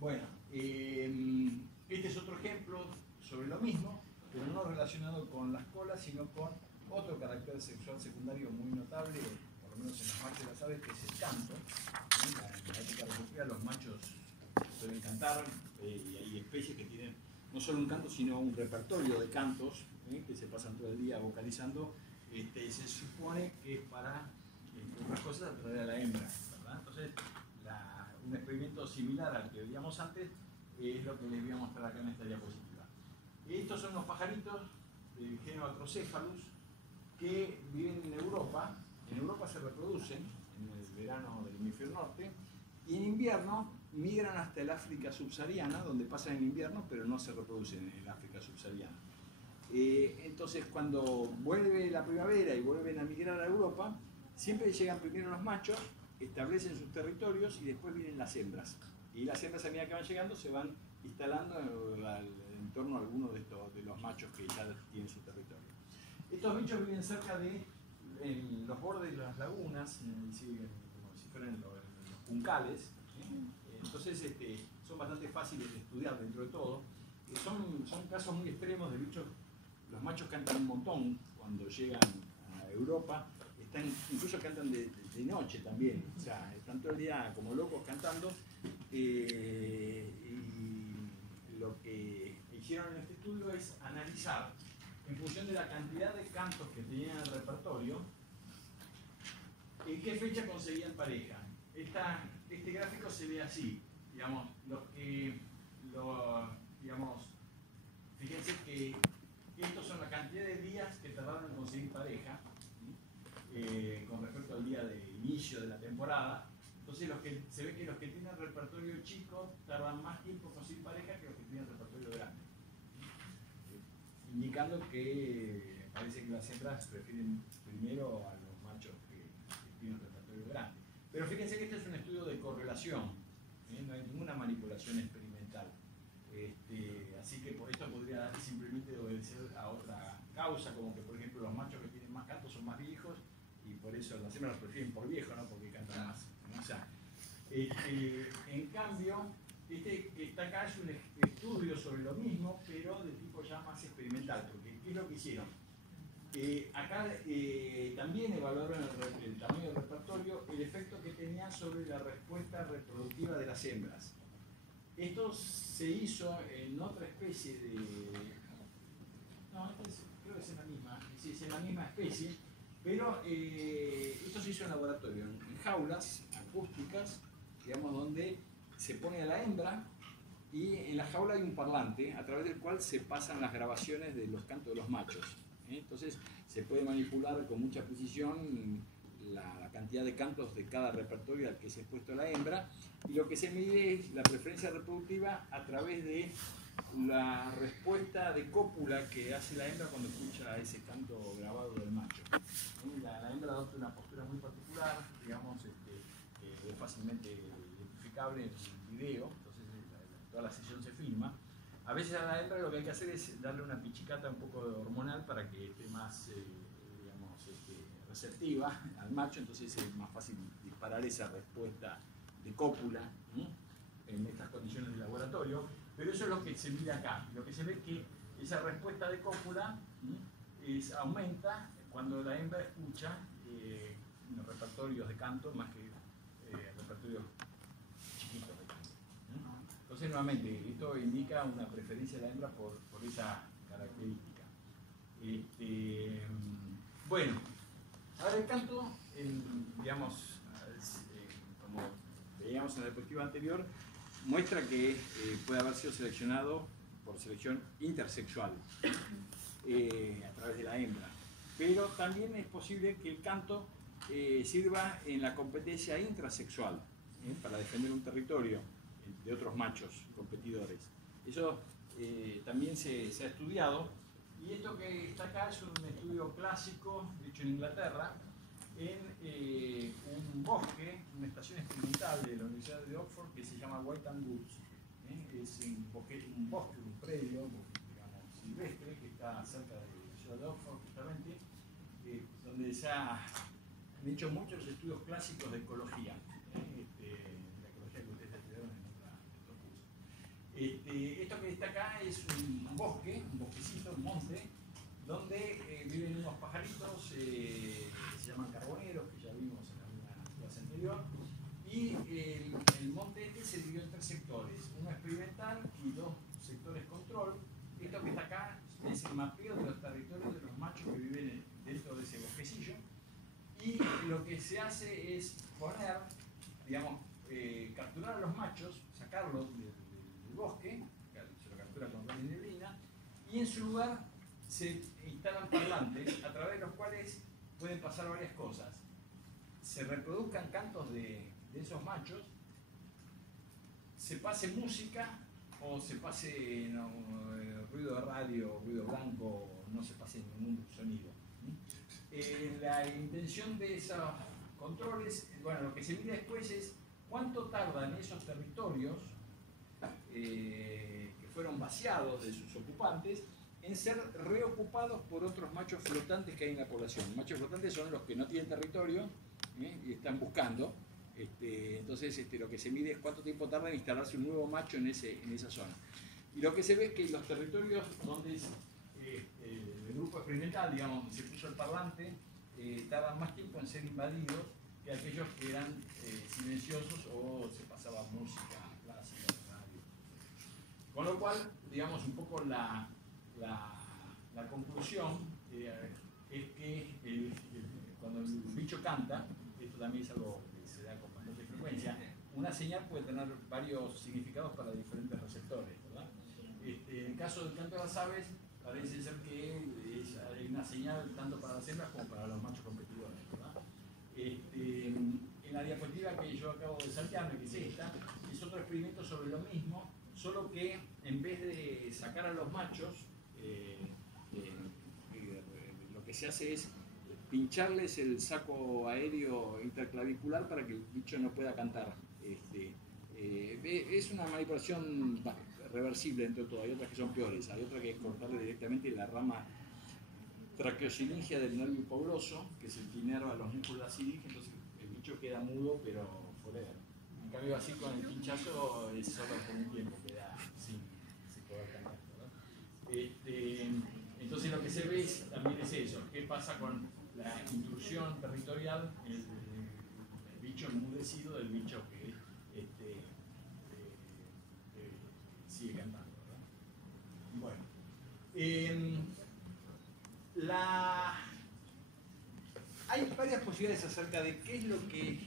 Bueno, este es otro ejemplo sobre lo mismo, pero no relacionado con las colas, sino con otro carácter sexual secundario muy notable, por lo menos en los machos de las aves, que es el canto. En la época reproductiva los machos suelen cantar, y hay especies que tienen no solo un canto, sino un repertorio de cantos que se pasan todo el día vocalizando. Se supone que es para, entre otras cosas, atraer a la hembra, ¿verdad? Entonces, un experimento similar al que veíamos antes es lo que les voy a mostrar acá en esta diapositiva. Estos son los pajaritos del género Acrocephalus, que viven en Europa. En Europa se reproducen en el verano del hemisferio norte y en invierno migran hasta el África subsahariana, donde pasan el invierno, pero no se reproducen en el África subsahariana. Entonces, cuando vuelve la primavera y vuelven a migrar a Europa, siempre llegan primero los machos, establecen sus territorios y después vienen las hembras. Y las hembras, a medida que van llegando, se van instalando en torno a algunos de los machos que ya tienen su territorio. Estos bichos viven cerca de en los bordes de las lagunas, como si fueran los juncales. Entonces son bastante fáciles de estudiar dentro de todo. Son casos muy extremos de bichos. Los machos cantan un montón cuando llegan a Europa. Incluso cantan de noche también. O sea, están todo el día como locos cantando. Y lo que hicieron en este estudio es analizar, en función de la cantidad de cantos que tenían en el repertorio, en qué fecha conseguían pareja. Este gráfico se ve así, digamos, fíjense que estos son la cantidad de días que tardaron en conseguir pareja, con respecto al día de inicio de la temporada. Entonces se ve que los que tienen repertorio chico tardan más tiempo en conseguir pareja que los que tienen repertorio grande, indicando que parece que las hembras prefieren primero a los machos que tienen repertorio grande. Pero fíjense que este es un estudio de correlación, no hay ninguna manipulación experimental. Así que por esto podría simplemente obedecer a otra causa, como que por ejemplo los machos que tienen más cantos son más viejos y por eso las hembras los prefieren por viejo, ¿no? Porque cantan más. ¿No? O sea, en cambio, este que está acá es un estudio sobre lo mismo, pero de tipo ya más experimental, porque ¿qué es lo que hicieron? Acá también evaluaron el tamaño del repertorio, el efecto que tenía sobre la respuesta reproductiva de las hembras. Esto se hizo en otra especie de... No, creo que es en la misma, sí, es en la misma especie, pero esto se hizo en laboratorio, en jaulas acústicas, digamos, donde se pone a la hembra y en la jaula hay un parlante a través del cual se pasan las grabaciones de los cantos de los machos. Entonces se puede manipular con mucha precisión la cantidad de cantos de cada repertorio al que se ha expuesto la hembra, y lo que se mide es la preferencia reproductiva a través de la respuesta de cópula que hace la hembra cuando escucha ese canto grabado del macho. La hembra adopta una postura muy particular, digamos, que es fácilmente identificable en el video, entonces toda la sesión se filma. A veces a la hembra lo que hay que hacer es darle una pichicata un poco hormonal para que esté más receptiva al macho, entonces es más fácil disparar esa respuesta de cópula en estas condiciones de laboratorio, pero eso es lo que se mide acá. Lo que se ve es que esa respuesta de cópula aumenta cuando la hembra escucha los repertorios de canto más que repertorios chiquitos de canto. Entonces, nuevamente, esto indica una preferencia de la hembra por esa característica. Bueno, ahora el canto, digamos, como veíamos en la diapositiva anterior, muestra que puede haber sido seleccionado por selección intersexual a través de la hembra. Pero también es posible que el canto sirva en la competencia intrasexual para defender un territorio de otros machos competidores. Eso también se ha estudiado, y esto que está acá es un estudio clásico hecho en Inglaterra, en un bosque, una estación experimental de la Universidad de Oxford que se llama Whiteham Woods. Es un bosque, un predio, digamos, silvestre, que está cerca de la ciudad de Oxford, justamente, donde se han hecho muchos estudios clásicos de ecología, la ecología que ustedes estudiaron en otros cursos. Esto que está acá es un bosque, un bosquecito, un monte, donde viven unos pajaritos que se llaman carboneros, que ya vimos en alguna clase anterior, y el monte este se dividió en 3 sectores, uno experimental y 2 sectores control. Esto que está acá es el mapeo de los territorios de los machos que viven dentro de ese bosquecillo, y lo que se hace es poner, digamos, capturar a los machos, sacarlos del bosque, se lo captura con gas y neblina, y en su lugar se instalan parlantes a través de los cuales pueden pasar varias cosas. Se reproduzcan cantos de esos machos, se pase música o se pase ruido de radio, ruido blanco, no se pase ningún sonido. La intención de esos controles, bueno, lo que se mide después es cuánto tardan esos territorios que fueron vaciados de sus ocupantes en ser reocupados por otros machos flotantes que hay en la población. Los machos flotantes son los que no tienen territorio y están buscando. Entonces lo que se mide es cuánto tiempo tarda en instalarse un nuevo macho en esa zona. Y lo que se ve es que los territorios donde el grupo experimental, digamos, donde se puso el parlante, tardan más tiempo en ser invadidos que aquellos que eran silenciosos o se pasaba música clásica, radio. Con lo cual, digamos, un poco la conclusión es que cuando el bicho canta, esto también es algo que se da con bastante frecuencia, una señal puede tener varios significados para diferentes receptores, ¿verdad? En el caso del canto de las aves, parece ser que hay una señal tanto para las hembras como para los machos competidores, ¿verdad? En la diapositiva que yo acabo de saltearme, que es esta, es otro experimento sobre lo mismo, solo que en vez de sacar a los machos, lo que se hace es pincharles el saco aéreo interclavicular para que el bicho no pueda cantar. Es una manipulación reversible dentro de todo. Hay otras que son peores. Hay otra que es cortarle directamente la rama traqueosiringia del nervio hipogloso, que es el que inerva los músculos de la siringe, entonces el bicho queda mudo pero forever. En cambio así con el pinchazo es solo por un tiempo, queda sin poder cantar, ¿verdad? Entonces lo que se ve también es eso, qué pasa con la intrusión territorial, el bicho enmudecido del bicho que sigue cantando, ¿verdad? Bueno, hay varias posibilidades acerca de qué es lo que,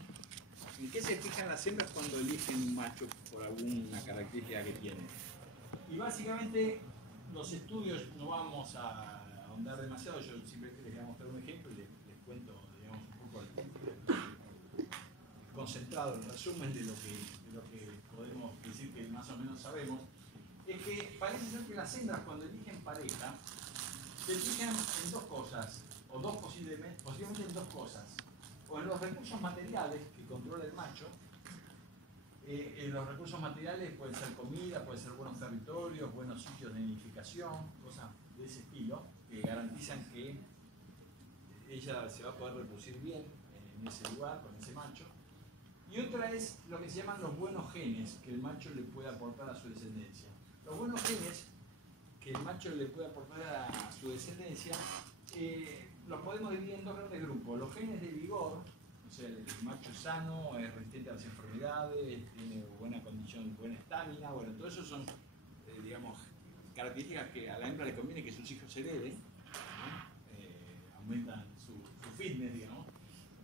en qué se fijan las hembras cuando eligen un macho por alguna característica que tiene. Y básicamente los estudios, no vamos a ahondar demasiado, yo simplemente les voy a mostrar un ejemplo y les cuento, digamos, un poco el concentrado, el resumen de lo que podemos decir que más o menos sabemos, es que parece ser que las hembras cuando eligen pareja se fijan en dos cosas, o posiblemente en dos cosas, o en los recursos materiales que controla el macho. Los recursos materiales pueden ser comida, pueden ser buenos territorios, buenos sitios de nidificación, cosas de ese estilo, que garantizan que ella se va a poder reproducir bien en ese lugar, con ese macho. Y otra es lo que se llaman los buenos genes que el macho le puede aportar a su descendencia. Los buenos genes que el macho le puede aportar a su descendencia los podemos dividir en dos grandes grupos. Los genes de vigor, o sea, el macho sano, es resistente a las enfermedades, tiene buena condición, buena estamina, bueno, todo eso son, digamos, características que a la hembra le conviene que sus hijos hereden, ¿no? Aumentan su fitness, digamos.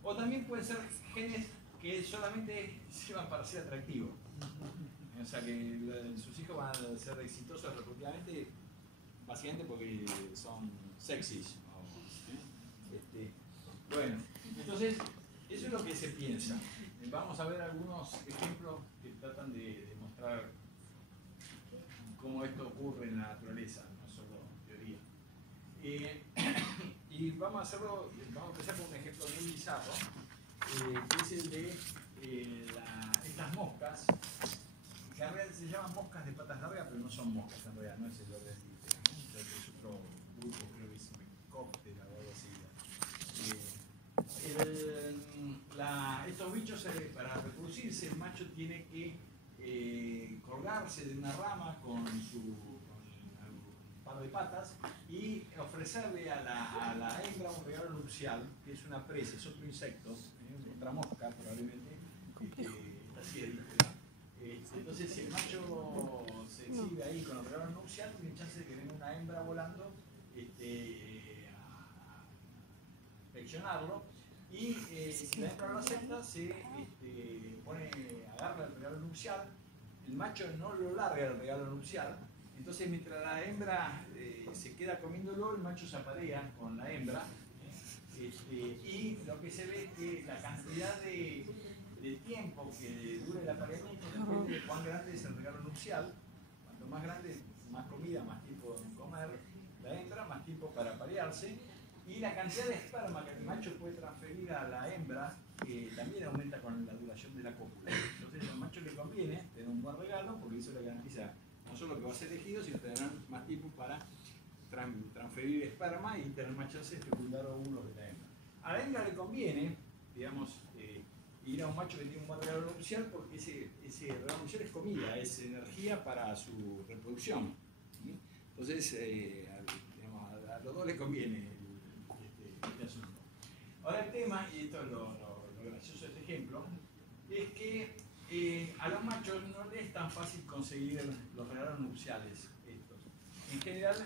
O también pueden ser genes que solamente sirvan para ser atractivos. O sea, que sus hijos van a ser exitosos reproductivamente, básicamente porque son sexys. Bueno, entonces, eso es lo que se piensa. Vamos a ver algunos ejemplos que tratan de demostrar cómo esto ocurre en la naturaleza, no solo teoría. Y vamos a empezar con un ejemplo muy bizarro, que es el de estas moscas, que en realidad se llaman moscas de patas largas, pero no son moscas en realidad, no es el orden de es otro grupo, creo que es Mecóptera o algo así. Estos bichos, para reproducirse, el macho tiene que colgarse de una rama con un par de patas y ofrecerle a la hembra un regalo nupcial, que es una presa, es otro insecto, otra mosca probablemente, está así. Entonces, si el macho se exhibe ahí con el regalo nupcial, tiene chance de que venga una hembra volando a inspeccionarlo. Y si la hembra lo acepta, se agarra el regalo nupcial, el macho no lo larga el regalo nupcial, Entonces, mientras la hembra se queda comiéndolo, el macho se aparea con la hembra. Y lo que se ve es que la cantidad de tiempo que dura el apareamiento depende de cuán grande es el regalo nupcial. Cuanto más grande, más comida, más tiempo en comer la hembra, más tiempo para aparearse. Y la cantidad de esperma que el macho puede transferir a la hembra también aumenta con la duración de la cópula. Entonces, al macho le conviene tener un buen regalo porque eso le garantiza no solo que va a ser elegido, sino que tendrán más tiempo para transferir esperma y tener más chances de fecundar óvulos de la hembra. A la hembra le conviene, digamos, ir a un macho que tiene un buen regalo nupcial porque ese regalo nupcial es comida, es energía para su reproducción. Entonces, digamos, a los dos les conviene este asunto. Ahora el tema, y esto es lo gracioso de este ejemplo, es que a los machos no les es tan fácil conseguir los regalos nupciales estos. En general,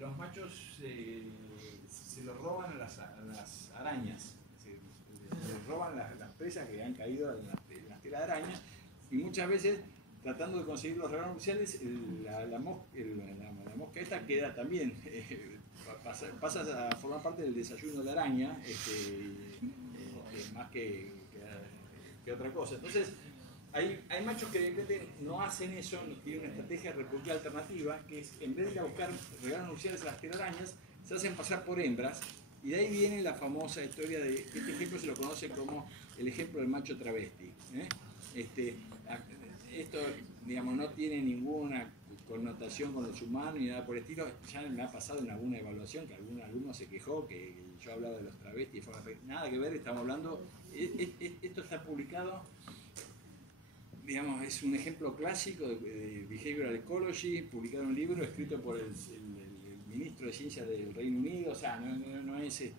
los machos se los roban a las arañas, se roban las presas que han caído en las telas de araña, y muchas veces tratando de conseguir los regalos nupciales, la mosca esta queda también, pasa a formar parte del desayuno de la araña, más que otra cosa. Entonces, hay machos que directamente no hacen eso, tienen una estrategia reproductiva alternativa, que es, en vez de ir a buscar regalos nupciales a las telarañas, se hacen pasar por hembras, y de ahí viene la famosa historia de, este ejemplo se lo conoce como el ejemplo del macho travesti. Esto, digamos, no tiene ninguna connotación con los humanos ni nada por el estilo. Ya me ha pasado en alguna evaluación que algún alumno se quejó que yo hablaba de los travestis, nada que ver, estamos hablando, esto está publicado, digamos, es un ejemplo clásico de Behavioral Ecology, publicado en un libro escrito por el ministro de Ciencias del Reino Unido, o sea, no es y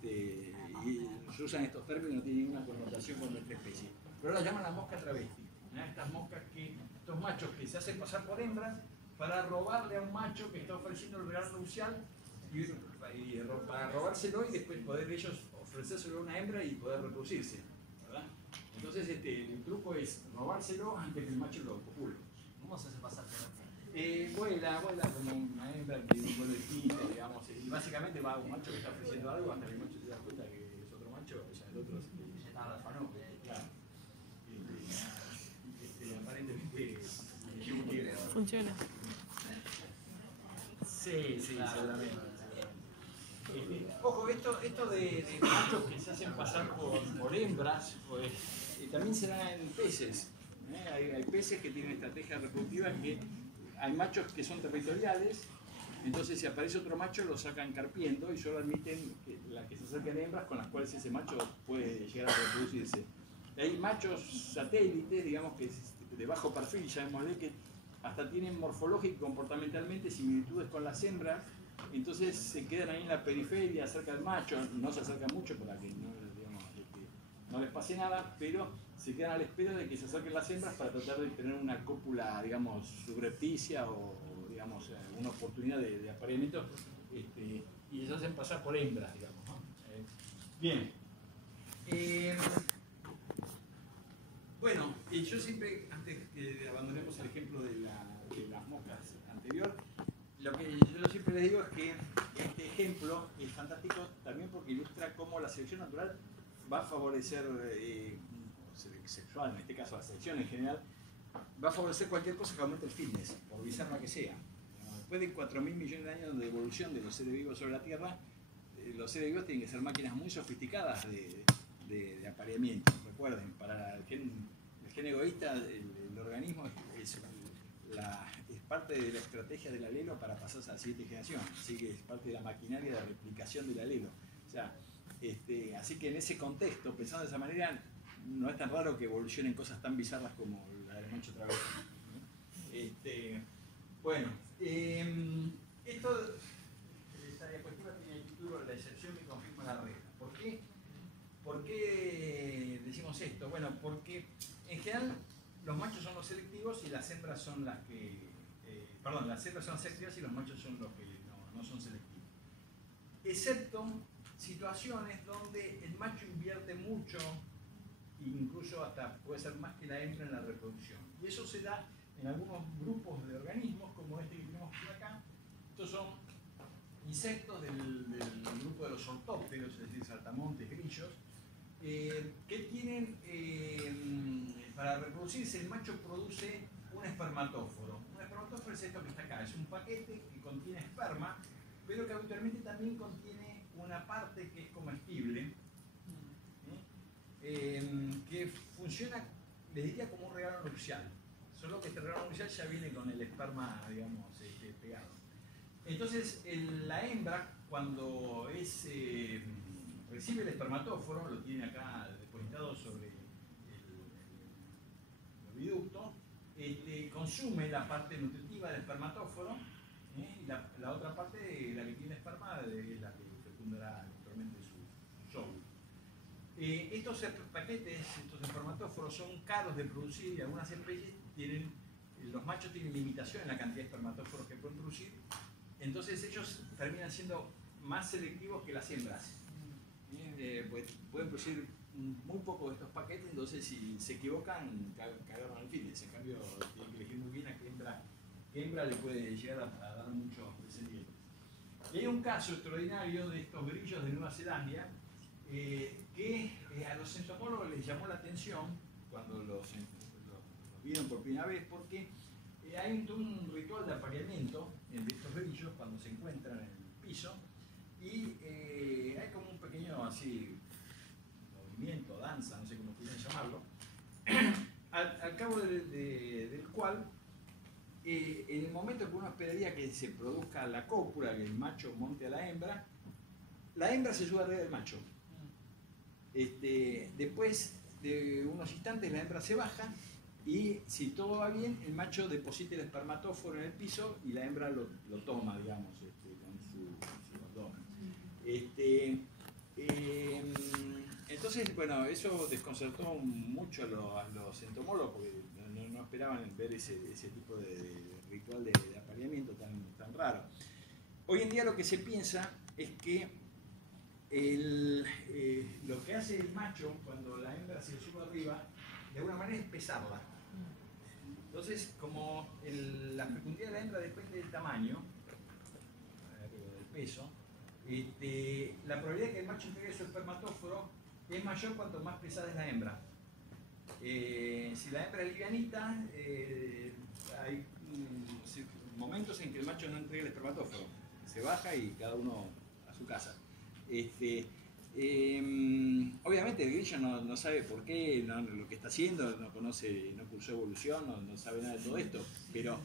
se usan estos términos, no tiene ninguna connotación con nuestra especie. Pero la llaman la mosca travesti. Estas moscas estos machos que se hacen pasar por hembras para robarle a un macho que está ofreciendo el regalo nupcial y para robárselo y después poder ellos ofrecérselo a una hembra y poder reproducirse, ¿verdad? Entonces el truco es robárselo antes que el macho lo copule. ¿Cómo se hace pasar por hembra? Vuela como una hembra que vuelve distinta, digamos, y básicamente va un macho que está ofreciendo algo hasta que el macho se da cuenta que es otro macho, o sea, el otro ya está afanó, claro. Aparentemente funciona. Sí, seguramente. Ojo, esto de machos que se hacen pasar por hembras, pues, también se da en peces. Hay peces que tienen estrategias reproductivas que hay machos que son territoriales, entonces si aparece otro macho lo sacan carpiendo y solo admiten que se acerquen hembras con las cuales ese macho puede llegar a reproducirse. Hay machos satélites, digamos que de bajo perfil, llamémosle, que hasta tienen morfológica y comportamentalmente similitudes con las hembras, entonces se quedan ahí en la periferia cerca del macho, no se acercan mucho para que no les pase nada, pero se quedan a la espera de que se acerquen las hembras para tratar de tener una cópula, digamos, subrepticia o digamos, una oportunidad de apareamiento, y se hacen pasar por hembras, digamos, ¿no? Bien. Bueno, yo siempre, antes que abandonemos el ejemplo de las moscas anterior, lo que yo siempre les digo es que este ejemplo es fantástico también porque ilustra cómo la selección natural va a favorecer, sexual, en este caso la selección en general, va a favorecer cualquier cosa que aumente el fitness, por bizarra que sea. Después de 4.000 millones de años de evolución de los seres vivos sobre la Tierra, los seres vivos tienen que ser máquinas muy sofisticadas de apareamiento. Recuerden, para el gen egoísta, el organismo es parte de la estrategia del alelo para pasarse a la siguiente generación, así que es parte de la maquinaria de replicación del alelo. O sea, así que en ese contexto, pensando de esa manera, no es tan raro que evolucionen cosas tan bizarras como la del macho travesti. Bueno, esta diapositiva tiene el título La excepción que confirma la regla. ¿Por qué decimos esto? Bueno, porque en general los machos son los selectivos y las hembras son las que... las hembras son las selectivas y los machos son los que no son selectivos. Excepto situaciones donde el macho invierte mucho, incluso hasta puede ser más que la hembra en la reproducción. Y eso se da en algunos grupos de organismos, como este que tenemos por acá. Estos son insectos del grupo de los ortópteros, es decir, saltamontes, grillos, que tienen, para reproducirse, el macho produce un espermatóforo. Un espermatóforo es esto que está acá, es un paquete que contiene esperma, pero que habitualmente también contiene una parte que es comestible, que funciona, les diría, como un regalo nupcial, solo que este regalo nupcial ya viene con el esperma, digamos, pegado. Entonces, la hembra, cuando recibe el espermatóforo, lo tiene acá depositado sobre el oviducto, consume la parte nutritiva del espermatóforo, y la otra parte, la que tiene esperma, es la que fecundará naturalmente su óvulo. Estos paquetes, estos espermatóforos, son caros de producir y algunas especies los machos tienen limitación en la cantidad de espermatóforos que pueden producir, entonces ellos terminan siendo más selectivos que las hembras. Pues pueden producir muy poco de estos paquetes, entonces si se equivocan, cagaron al fitness. En cambio, tienen que elegir muy bien a qué hembra le puede llegar a dar muchos descendientes. Y hay un caso extraordinario de estos grillos de Nueva Zelanda que a los entomólogos les llamó la atención cuando los vieron por primera vez, porque hay un ritual de apareamiento entre estos grillos cuando se encuentran en el piso, y hay como un pequeño así movimiento, danza, no sé cómo quieren llamarlo, al cabo del cual, en el momento que uno esperaría que se produzca la cópula, que el macho monte a la hembra se sube arriba del macho. Después de unos instantes la hembra se baja y, si todo va bien, el macho deposita el espermatóforo en el piso y la hembra lo toma, digamos, con su abdomen. Entonces, bueno, eso desconcertó mucho a los entomólogos, porque no esperaban ver ese tipo de ritual de apareamiento tan raro. Hoy en día lo que se piensa es que lo que hace el macho cuando la hembra se sube arriba, de alguna manera, es pesarla. Entonces, como la fecundidad de la hembra depende del tamaño, del peso, la probabilidad de que el macho entregue su espermatóforo es mayor cuanto más pesada es la hembra. Si la hembra es livianita, hay momentos en que el macho no entrega el espermatóforo, se baja y cada uno a su casa. Obviamente el grillo no sabe por qué, lo que está haciendo, no conoce, no cursó evolución, no sabe nada de todo esto, pero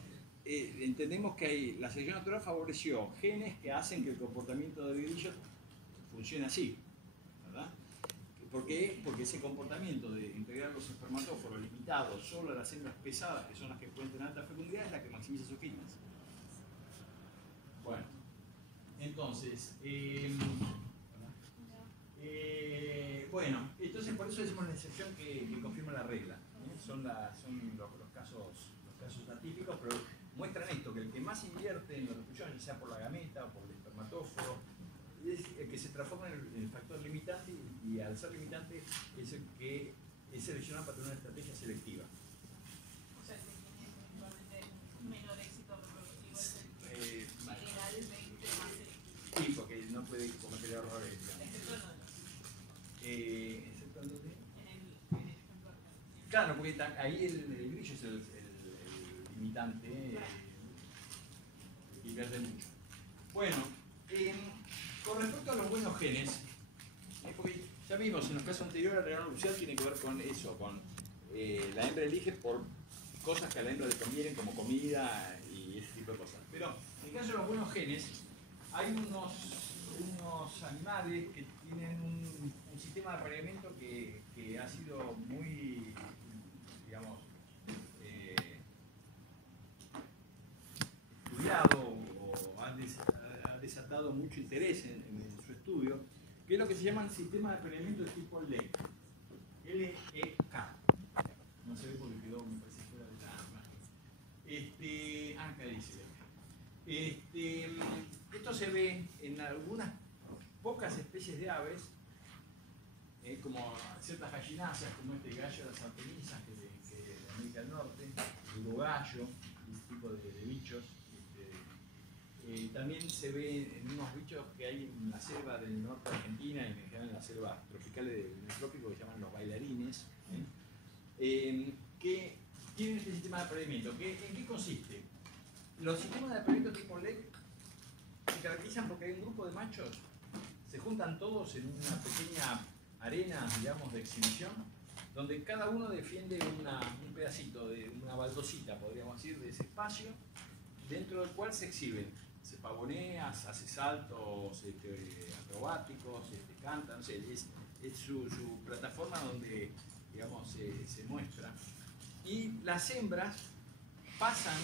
entendemos que la selección natural favoreció genes que hacen que el comportamiento del grillo funcione así, ¿verdad? ¿Por qué? Porque ese comportamiento de integrar los espermatóforos limitados solo a las hembras pesadas, que son las que pueden tener alta fecundidad, es la que maximiza su fitness. Bueno, entonces, bueno, entonces por eso decimos la excepción que confirma la regla. Son los casos atípicos, pero muestran esto, que el que más invierte en la reproducción, ya sea por la gameta o por el espermatóforo, es el que se transforma en el factor limitante, y al ser limitante es el que es seleccionado para tener una estrategia selectiva. O sea, que tiene principalmente menor éxito reproductivo es el generalmente más selectivo. Sí, porque no puede cometer errores. Excepto en ¿Excepto en dónde? el ejemplo acá. Claro, porque ahí el grillo es el limitante, y pierde mucho. Bueno, con respecto a los buenos genes, porque ya vimos en los casos anteriores, la regalo nupcial tiene que ver con eso, con la hembra elige por cosas que a la hembra le convienen, como comida y ese tipo de cosas. Pero en el caso de los buenos genes, hay unos animales que tienen un sistema de apareamiento que ha sido muy, digamos, estudiado, o ha desatado mucho interés en su estudio, que es lo que se llaman sistemas de apareamiento de tipo LEK. L-E-K. No se ve porque quedó, me parece, fuera de la imagen. Acá dice LEK. Esto se ve en algunas pocas especies de aves, como ciertas gallináceas, como este gallo de las artemisas, que de América del Norte, Uruguay, caballo, ese tipo de bichos. También se ve en unos bichos que hay en la selva del norte de Argentina y en general en las selvas tropicales del trópico que se llaman los bailarines, que tienen este sistema de apareamiento. ¿En qué consiste? Los sistemas de apareamiento tipo LED se caracterizan porque hay un grupo de machos, se juntan todos en una pequeña arena, digamos, de exhibición, donde cada uno defiende un pedacito, de una baldosita, podríamos decir, de ese espacio, dentro del cual se exhiben. Se pavonea, hace saltos acrobáticos, canta, no sé, es su plataforma donde, digamos, se muestra. Y las hembras pasan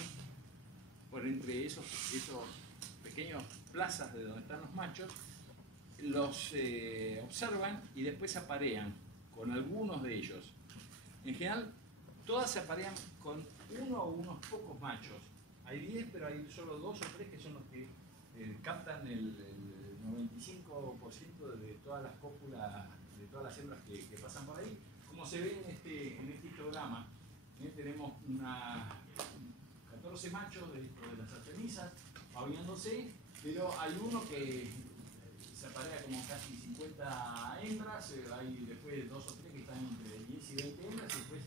por entre esos pequeños plazas de donde están los machos, los observan y después se aparean con algunos de ellos. En general, todas se aparean con uno o unos pocos machos. Hay 10, pero hay solo 2 o 3 que son los que captan el 95% de todas las cópulas, de todas las hembras que pasan por ahí. Como se ve en este histograma, tenemos 14 machos de las artemisas pavoneándose, pero hay uno que se aparea como casi 50 hembras, hay después 2 o 3 que están entre 10 y 20 hembras, y después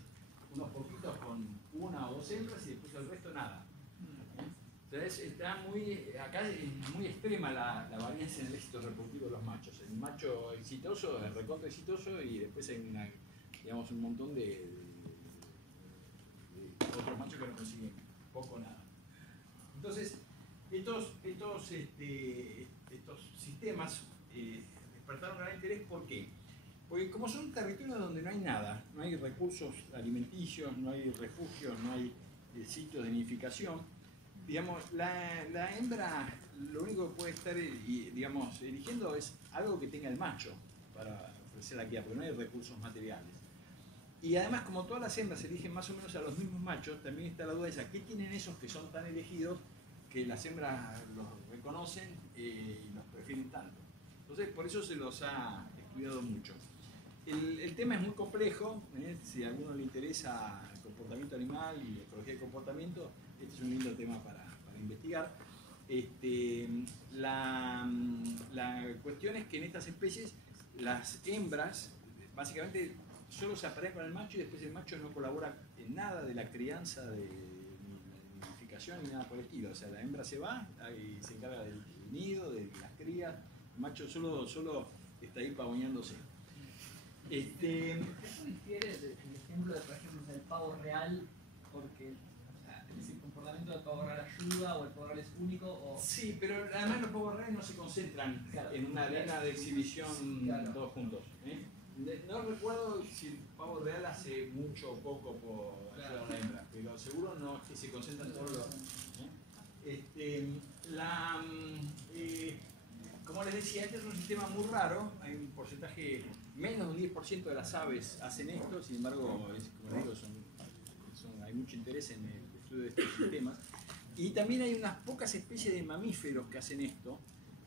unos poquitos con 1 o 2 hembras y después el resto nada. Entonces acá es muy extrema la varianza en el éxito reproductivo de los machos. El macho exitoso, el recontra exitoso, y después hay digamos, un montón de otros machos que no consiguen poco o nada. Entonces, estos sistemas despertaron gran interés. ¿Por qué? Porque como son territorios donde no hay nada, no hay recursos alimenticios, no hay refugios, no hay sitios de nidificación, digamos, la hembra lo único que puede estar, digamos, eligiendo es algo que tenga el macho para ofrecer la cría, porque no hay recursos materiales. Y además, como todas las hembras eligen más o menos a los mismos machos, también está la duda esa: ¿qué tienen esos que son tan elegidos que las hembras los reconocen y los prefieren tanto? Entonces, por eso se los ha estudiado mucho. El tema es muy complejo, si a alguno le interesa el comportamiento animal y la ecología del comportamiento, este es un lindo tema para investigar. La cuestión es que en estas especies las hembras básicamente solo se aparean con el macho y después el macho no colabora en nada de la crianza, de la nidificación ni nada por el estilo. O sea, la hembra se va y se encarga del nido, de las crías, el macho solo está ahí pavoneándose. ¿Eso difiere del ejemplo de, por ejemplo, del pavo real? Porque el comportamiento del pavo real ayuda, o el pavo real es único, o... Sí, pero además los pavos reales no se concentran en una arena de exhibición todos juntos. No recuerdo si el pavo real hace mucho o poco por ayudar a la hembra, pero seguro no es que se concentran todos los... Como les decía, este es un sistema muy raro, hay un porcentaje, menos de un 10% de las aves hacen esto, sin embargo, como les digo, hay mucho interés en el estudio de estos sistemas. Y también hay unas pocas especies de mamíferos que hacen esto,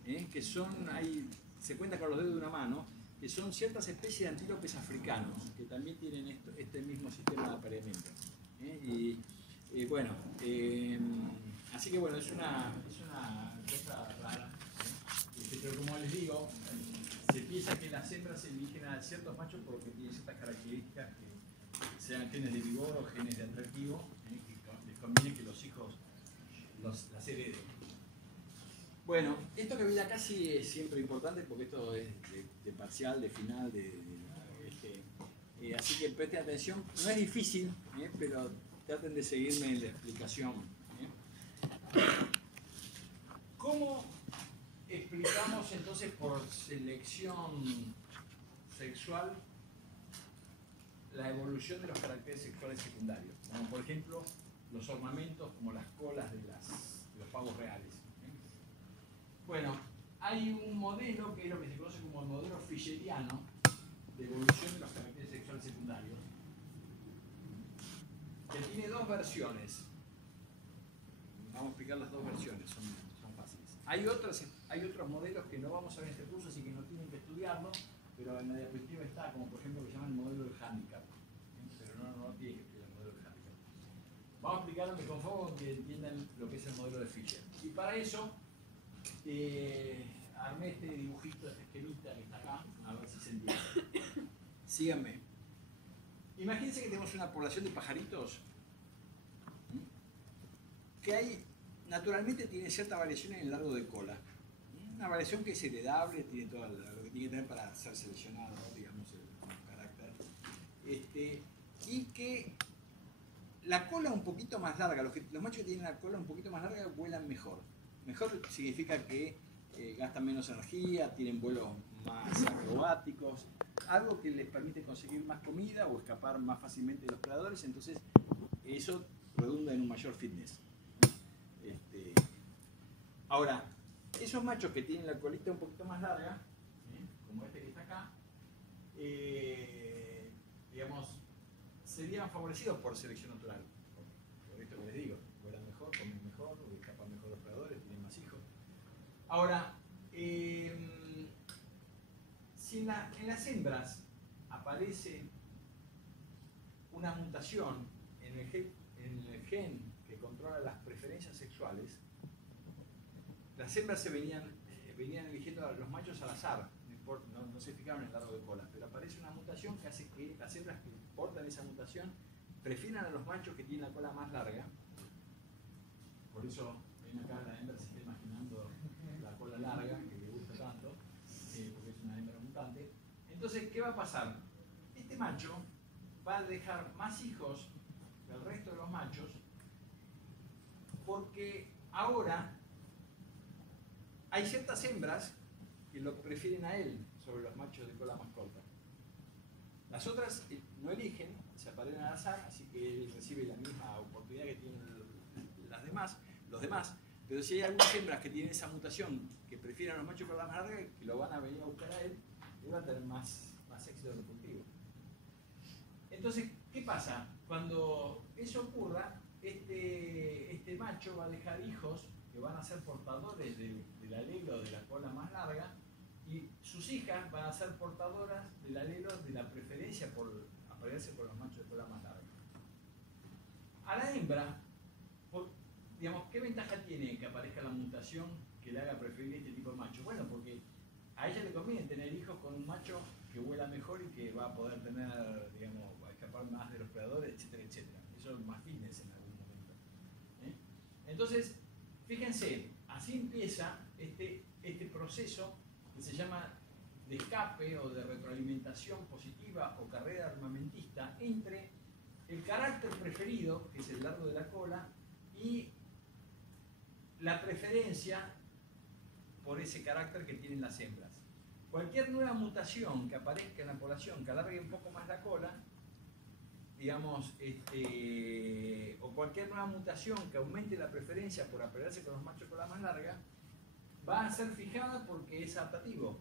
que se cuenta con los dedos de una mano, que son ciertas especies de antílopes africanos, que también tienen este mismo sistema de apareamiento. Así que bueno, es una cosa rara. Pero como les digo, se piensa que las hembras eligen a ciertos machos porque tienen ciertas características, que sean genes de vigor o genes de atractivo, que les conviene que los hijos las hereden. Bueno, esto que viene acá sí es siempre importante porque esto es de parcial, de final, así que presten atención. No es difícil, pero traten de seguirme en la explicación. ¿Cómo explicamos entonces por selección sexual la evolución de los caracteres sexuales secundarios? Como por ejemplo los ornamentos como las colas de los pavos reales. Bueno, hay un modelo que es lo que se conoce como el modelo fischeriano de evolución de los caracteres sexuales secundarios, que tiene dos versiones. Vamos a explicar las dos versiones, son fáciles. Hay otros modelos que no vamos a ver en este curso, así que no tienen que estudiarlo, pero en la diapositiva está, como por ejemplo que se llama el modelo del handicap. Pero no tiene que estudiar el modelo del handicap. Vamos a explicarlo con foco que entiendan lo que es el modelo de Fisher. Y para eso armé este dibujito, este esquemita que está acá, a ver si se entiende. Síganme. Imagínense que tenemos una población de pajaritos que hay, naturalmente tiene cierta variación en el largo de cola. Una variación que es heredable, tiene todo lo que tiene que tener para ser seleccionado, digamos, el carácter. Y que la cola un poquito más larga, los machos que tienen la cola un poquito más larga vuelan mejor. Mejor significa que gastan menos energía, tienen vuelos más acrobáticos, algo que les permite conseguir más comida o escapar más fácilmente de los predadores, entonces eso redunda en un mayor fitness. Ahora, esos machos que tienen la colita un poquito más larga, como este que está acá, digamos, serían favorecidos por selección natural. Por esto que les digo, vuelan mejor, comen mejor, escapan mejor los predadores, tienen más hijos. Ahora, si en las hembras aparece una mutación en el gen que controla las preferencias sexuales, las hembras se venían eligiendo a los machos al azar, no se fijaron en el largo de cola, pero aparece una mutación que hace que las hembras que portan esa mutación prefieran a los machos que tienen la cola más larga. Por eso ven acá la hembra se está imaginando la cola larga, que le gusta tanto, porque es una hembra mutante. Entonces, ¿qué va a pasar? Este macho va a dejar más hijos que el resto de los machos, porque ahora hay ciertas hembras que lo prefieren a él sobre los machos de cola más corta. Las otras no eligen, se aparecen al azar, así que él recibe la misma oportunidad que tienen los demás. Pero si hay algunas hembras que tienen esa mutación, que prefieren a los machos con la más larga, que lo van a venir a buscar a él, él va a tener más éxito reproductivo. Entonces, ¿qué pasa? Cuando eso ocurra, este macho va a dejar hijos que van a ser portadores del alelo de la cola más larga, y sus hijas van a ser portadoras del alelo de la preferencia por aparearse por los machos de cola más larga. A la hembra, digamos, ¿qué ventaja tiene que aparezca la mutación que le haga preferir este tipo de macho? Bueno, porque a ella le conviene tener hijos con un macho que vuela mejor y que va a poder tener, digamos, va a escapar más de los predadores, etcétera, etcétera. Eso es más fitness en algún momento. Entonces, fíjense, así empieza este proceso que se llama de escape o de retroalimentación positiva o carrera armamentista entre el carácter preferido, que es el largo de la cola, y la preferencia por ese carácter que tienen las hembras. Cualquier nueva mutación que aparezca en la población que alargue un poco más la cola, digamos, o cualquier nueva mutación que aumente la preferencia por aparearse con los machos con la más larga, va a ser fijada porque es adaptativo.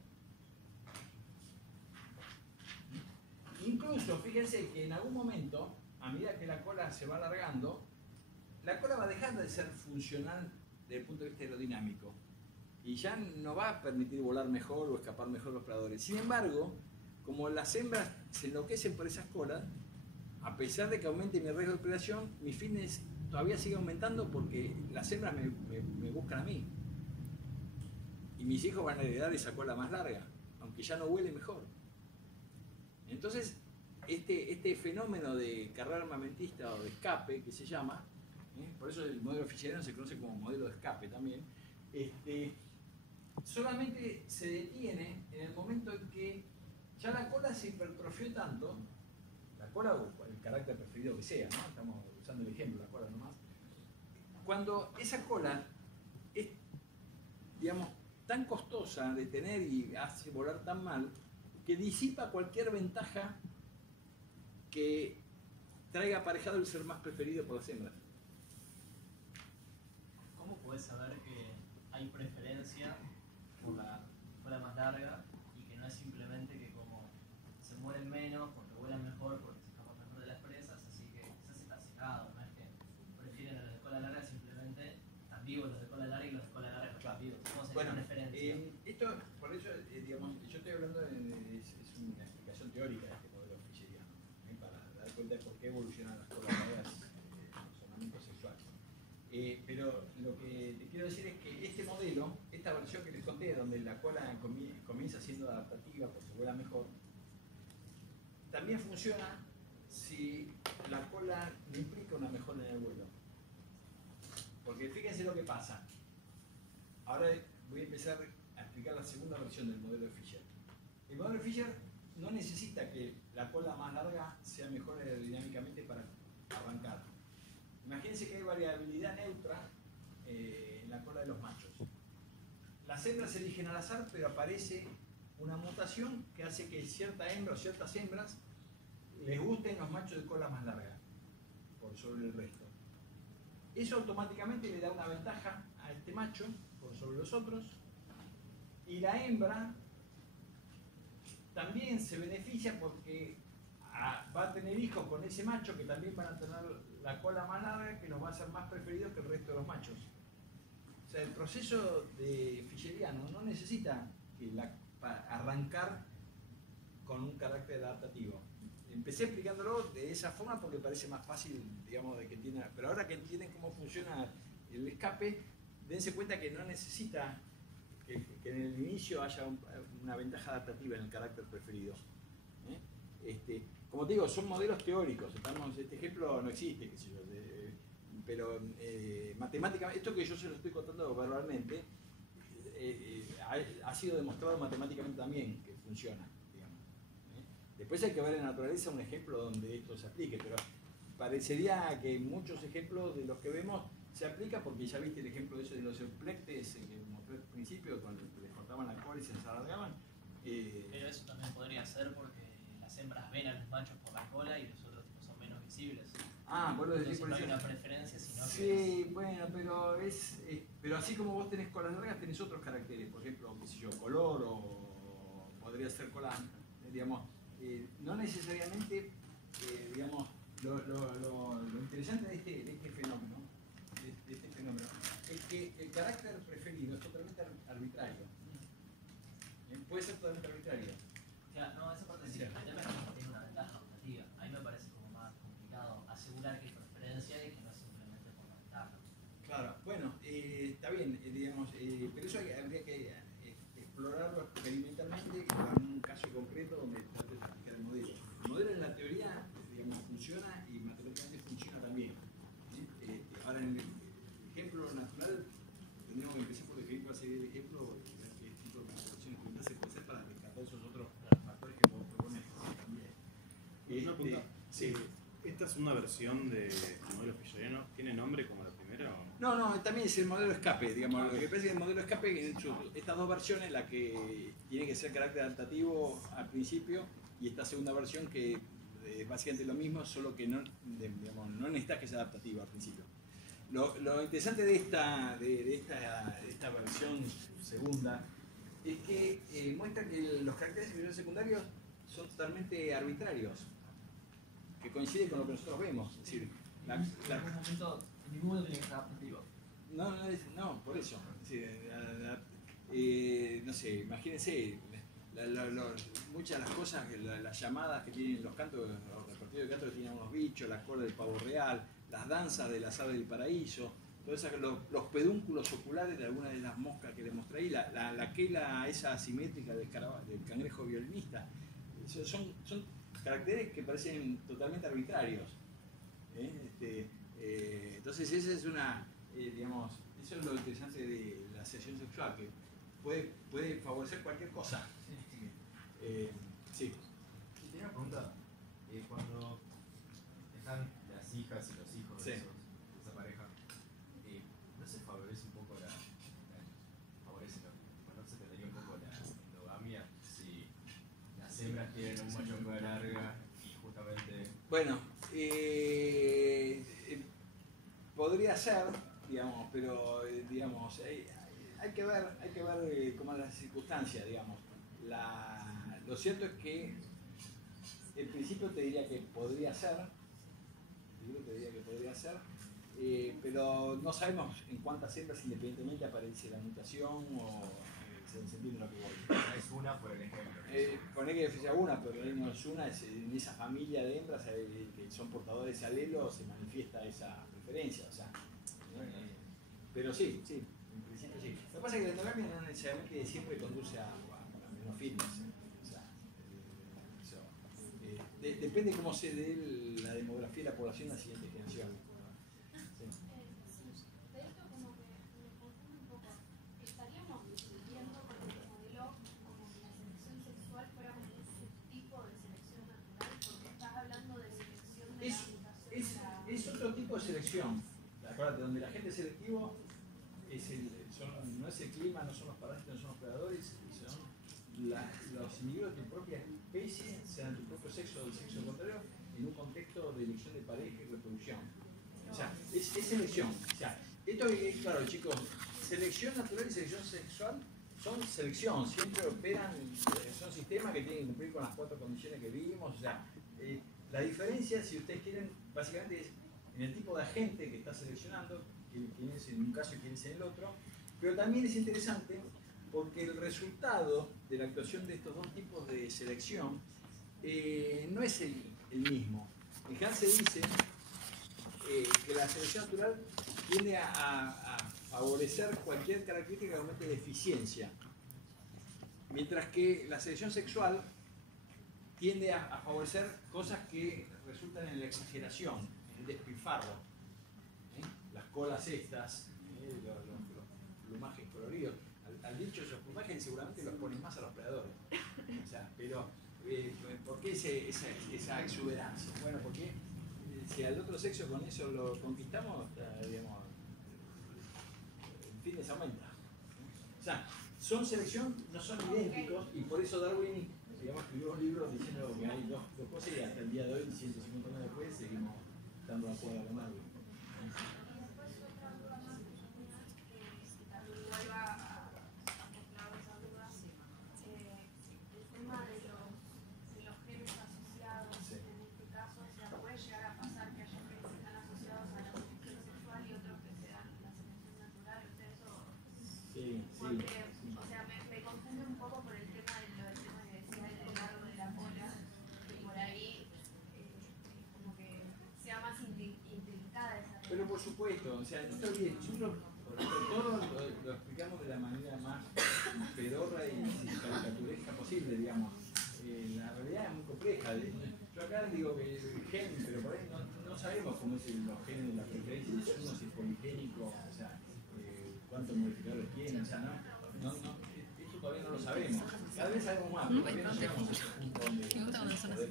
Incluso, fíjense que en algún momento, a medida que la cola se va alargando, la cola va a dejar de ser funcional desde el punto de vista aerodinámico y ya no va a permitir volar mejor o escapar mejor los predadores. Sin embargo, como las hembras se enloquecen por esas colas, a pesar de que aumente mi riesgo de predación, mi fitness todavía sigue aumentando porque las hembras me buscan a mí. Y mis hijos van a heredar esa cola más larga, aunque ya no huele mejor. Entonces, este fenómeno de carrera armamentista o de escape, que se llama, por eso el modelo fischeriano se conoce como modelo de escape también, solamente se detiene en el momento en que ya la cola se hipertrofió tanto, la cola o el carácter preferido que sea, ¿no? Estamos usando el ejemplo, la cola nomás, cuando esa cola es, digamos, tan costosa de tener y hace volar tan mal, que disipa cualquier ventaja que traiga aparejado el ser más preferido por las hembras. ¿Cómo podés saber que hay preferencia por la cola más larga y que no es simplemente que como se mueren menos porque vuelan mejor, porque se escapan mejor de las presas, así que quizás está cegado, no es que prefieren a los de cola larga, simplemente están vivos los de cola larga y los de cola larga están vivos? ¿Cómo se Bueno, preferencia? esto, por eso, digamos, yo estoy hablando es una explicación teórica de este modelo fischeriano, para dar cuenta de por qué evolucionan las colas largas en los ornamentos Pero lo que te quiero decir es que este modelo, esta versión que les conté, donde la cola comienza siendo adaptativa porque vuela mejor, también funciona si la cola no implica una mejora en el vuelo. Porque fíjense lo que pasa. Ahora voy a empezar a explicar la segunda versión del modelo de Fisher. El modelo de Fisher no necesita que la cola más larga sea mejor aerodinámicamente para arrancar. Imagínense que hay variabilidad neutra en la cola de los machos. Las hembras se eligen al azar, pero aparece una mutación que hace que cierta hembra o ciertas hembras les gusten los machos de cola más larga por sobre el resto. Eso automáticamente le da una ventaja a este macho por sobre los otros, y la hembra también se beneficia porque va a tener hijos con ese macho que también van a tener la cola más larga, que los va a hacer más preferidos que el resto de los machos. O sea, el proceso de fisheriano no necesita arrancar con un carácter adaptativo. Empecé explicándolo de esa forma porque parece más fácil, digamos, de que entiendan. Pero ahora que entienden cómo funciona el escape, dense cuenta que no necesita que en el inicio haya una ventaja adaptativa en el carácter preferido. Como te digo, son modelos teóricos. Este ejemplo no existe, qué sé yo, pero matemáticamente, esto que yo se lo estoy contando verbalmente, ha sido demostrado matemáticamente también que funciona. Después hay que ver en la naturaleza un ejemplo donde esto se aplique, pero parecería que muchos ejemplos de los que vemos se aplica porque ya viste el ejemplo de los euplectes que mostré al principio, cuando les cortaban la cola y se alargaban. Pero eso también podría ser porque las hembras ven a los machos por la cola y los otros son menos visibles. Vos lo decís Entonces por no hay eso. una preferencia, sino Sí, que bueno, pero así como vos tenés colas largas, tenés otros caracteres, por ejemplo, qué sé yo, color o podría ser cola, digamos. No necesariamente, digamos, lo interesante de este fenómeno, es que el carácter preferido es totalmente arbitrario. Puede ser totalmente arbitrario. Claro, no, esa parte sí. El tema es que tiene una ventaja optativa. A mí me parece como más complicado asegurar que hay preferencia y que no simplemente por la ventaja. Claro, bueno, está bien, digamos, pero eso habría que explorarlo experimentalmente en un caso concreto donde trate de practicar el modelo. El modelo en la teoría, digamos, funciona y matemáticamente funciona también. Ahora, en el ejemplo natural, tendríamos que empezar por definir cuál sería el ejemplo y ver qué tipo de manipulaciones se puede hacer para descartar esos otros factores que vos propones también. Una pregunta. Sí. ¿Esta segunda versión del modelo fisheriano tiene nombre como la primera o no? No, también es el modelo escape, digamos, lo que pasa es que el modelo escape, estas dos versiones, la que tiene que ser carácter adaptativo al principio y esta segunda versión que es básicamente lo mismo, solo que no necesitas que sea adaptativo al principio. Lo interesante de esta versión segunda es que muestra que los caracteres primarios y secundarios son totalmente arbitrarios, que coincide con lo que nosotros vemos. Es decir, En ningún momento tiene que estar adaptativo. No, por eso. Es decir, no sé, imagínense muchas de las cosas, las llamadas que tienen los cantos, los repertorios de canto que tienen unos bichos, la cola del pavo real, las danzas de las aves del paraíso, todas esas, los pedúnculos oculares de algunas de las moscas que les mostré ahí, la quela esa asimétrica del cangrejo violinista. Son caracteres que parecen totalmente arbitrarios. Entonces esa es digamos, eso es lo interesante de la asociación sexual, que puede favorecer cualquier cosa. Sí. Y tenía una pregunta, cuando están las hijas y los hijos Sí. de esa pareja, ¿no se favorece un poco no se tendría un poco la endogamia si las hembras tienen un macho con larga y justamente... Bueno, podría ser, digamos, pero digamos, hay que ver cómo es la circunstancia, digamos. Lo cierto es que en principio te diría que podría ser, pero no sabemos en cuántas hembras independientemente aparece la mutación o se entiende lo que voy. Es una por el ejemplo. Poné que sea una, pero no es una, en esa familia de hembras que son portadores de ese alelo se manifiesta esa preferencia. O sea, Pero sí, en principio sí. Lo que pasa es que la endogamia no necesariamente siempre conduce a menos fitness. O sea, depende cómo se dé la demografía de la población en la siguiente generación. De esto como que me confunde un poco. Estaríamos viendo con el modelo como que la selección sexual fuera como un subtipo de selección natural, porque estás hablando de selección de la mutación de la... Es otro tipo de selección. Acuérdate, donde la gente selectivo no es el clima, no son los parásitos, no son los predadores, son los individuos de tu propia especie, sean tu propio sexo o del sexo contrario, en un contexto de elección de pareja y reproducción. O sea, es selección. O sea, esto es claro, chicos, selección natural y selección sexual son selección, siempre operan, son sistemas que tienen que cumplir con las 4 condiciones que vimos. O sea, la diferencia, si ustedes quieren, básicamente es en el tipo de agente que está seleccionando, quién es en un caso y quién es en el otro, pero también es interesante porque el resultado de la actuación de estos dos tipos de selección no es el mismo. En general se dice que la selección natural tiende a favorecer cualquier característica que aumente la eficiencia, mientras que la selección sexual tiende a favorecer cosas que resultan en la exageración, en el despilfarro. Las colas estas, los plumajes coloridos. Al dicho, esos plumajes seguramente los ponen más a los predadores. O sea, pero ¿por qué esa exuberancia? Bueno, porque si al otro sexo con eso lo conquistamos, digamos, el fitness aumenta. O sea, son selección, no son idénticos, y por eso Darwin, digamos, escribió un libro diciendo que hay dos cosas, y hasta el día de hoy, 150 años después, seguimos estando de acuerdo con Darwin. Y después otra duda más que yo tenía, que también igual va a mostrar esa duda, el tema de los genes asociados, en este caso, o sea, puede llegar a pasar que haya genes que están asociados a la selección sexual y otros que sean la selección natural. ¿Ustedes eso? Sí. Porque, o sea, me confunde un poco por el tema de lo que decía el largo de la cola, que por ahí como que sea más intrincada esa. Pero por supuesto, o sea, no te olvides, nosotros todo lo explicamos de la manera más pedorra y caricaturesca posible, digamos. La realidad es muy compleja. Yo acá digo que el gen, pero por ahí no sabemos cómo es los genes de la preferencia, si es uno, si es poligénico, o sea, cuántos modificadores tiene, o sea, esto todavía no lo sabemos. Cada vez sabemos más, pero todavía no llegamos a ese punto donde podemos tener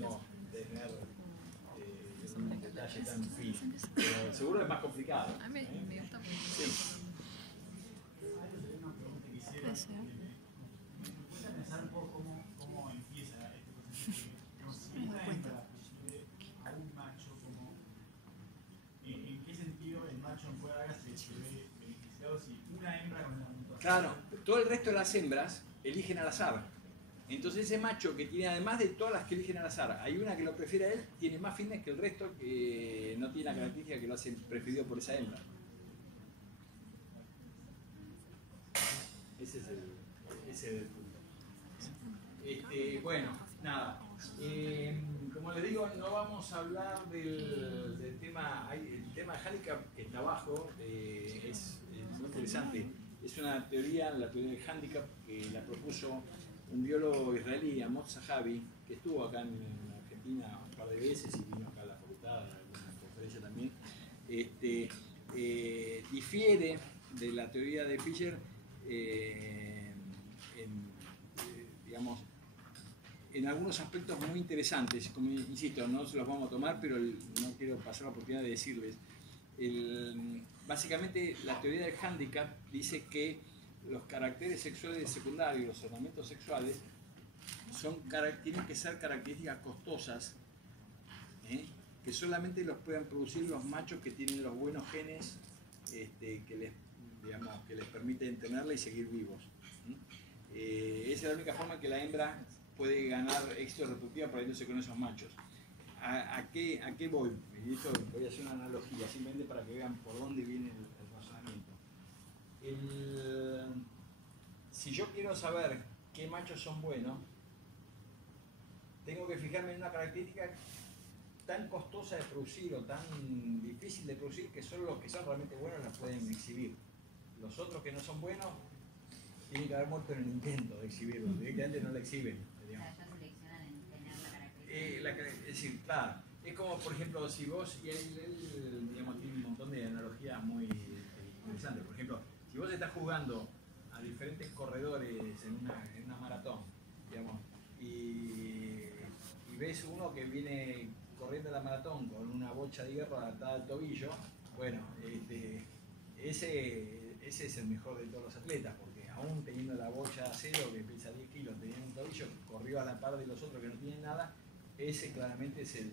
un detalle tan fino. Pero seguro es más complicado. A mí me gusta mucho. Sí. Pensar un poco cómo empieza este proceso. Si una hembra a un macho, ¿en qué sentido el macho en Fuera se ve beneficiado si una hembra con la mutación? Claro, todo el resto de las hembras eligen al azar. Entonces ese macho que tiene, además de todas las que eligen al azar, hay una que lo prefiere a él, tiene más fines que el resto que no tiene la característica que lo hace preferido por esa hembra. Ese es el punto. Bueno, nada. Como les digo, no vamos a hablar del tema. El tema de handicap que está abajo es muy interesante. Es una teoría, la teoría del handicap, que la propuso un biólogo israelí, Amos Zahavi, que estuvo acá en Argentina un par de veces y vino acá a la facultad, a alguna conferencia también. Difiere de la teoría de Fisher digamos, en algunos aspectos muy interesantes. Como insisto, no se los vamos a tomar, pero no quiero pasar la oportunidad de decirles. Básicamente, la teoría del handicap dice que los caracteres sexuales secundarios, los ornamentos sexuales, tienen que ser características costosas, que solamente los puedan producir los machos que tienen los buenos genes que les permiten tenerla y seguir vivos. Esa es la única forma que la hembra puede ganar éxito reproductivo apareándose con esos machos. ¿A qué voy? Y esto voy a hacer una analogía, simplemente para que vean por dónde viene el razonamiento. Si yo quiero saber qué machos son buenos, tengo que fijarme en una característica tan costosa de producir o tan difícil de producir que solo los que son realmente buenos las pueden exhibir. los otros que no son buenos tienen que haber muerto en el intento de exhibirlo, directamente no la exhiben. O sea, ellos seleccionan en tener la característica. Es decir, claro, es como por ejemplo si vos, y él digamos, tiene un montón de analogías muy interesantes, por ejemplo, si vos estás jugando a diferentes corredores en una maratón, digamos, y ves uno que viene corriendo la maratón con una bocha de hierro atada al tobillo, bueno, ese es el mejor de todos los atletas, porque aún teniendo la bocha de acero que pesa 10 kilos, teniendo un tobillo, corrió a la par de los otros que no tienen nada, ese claramente es el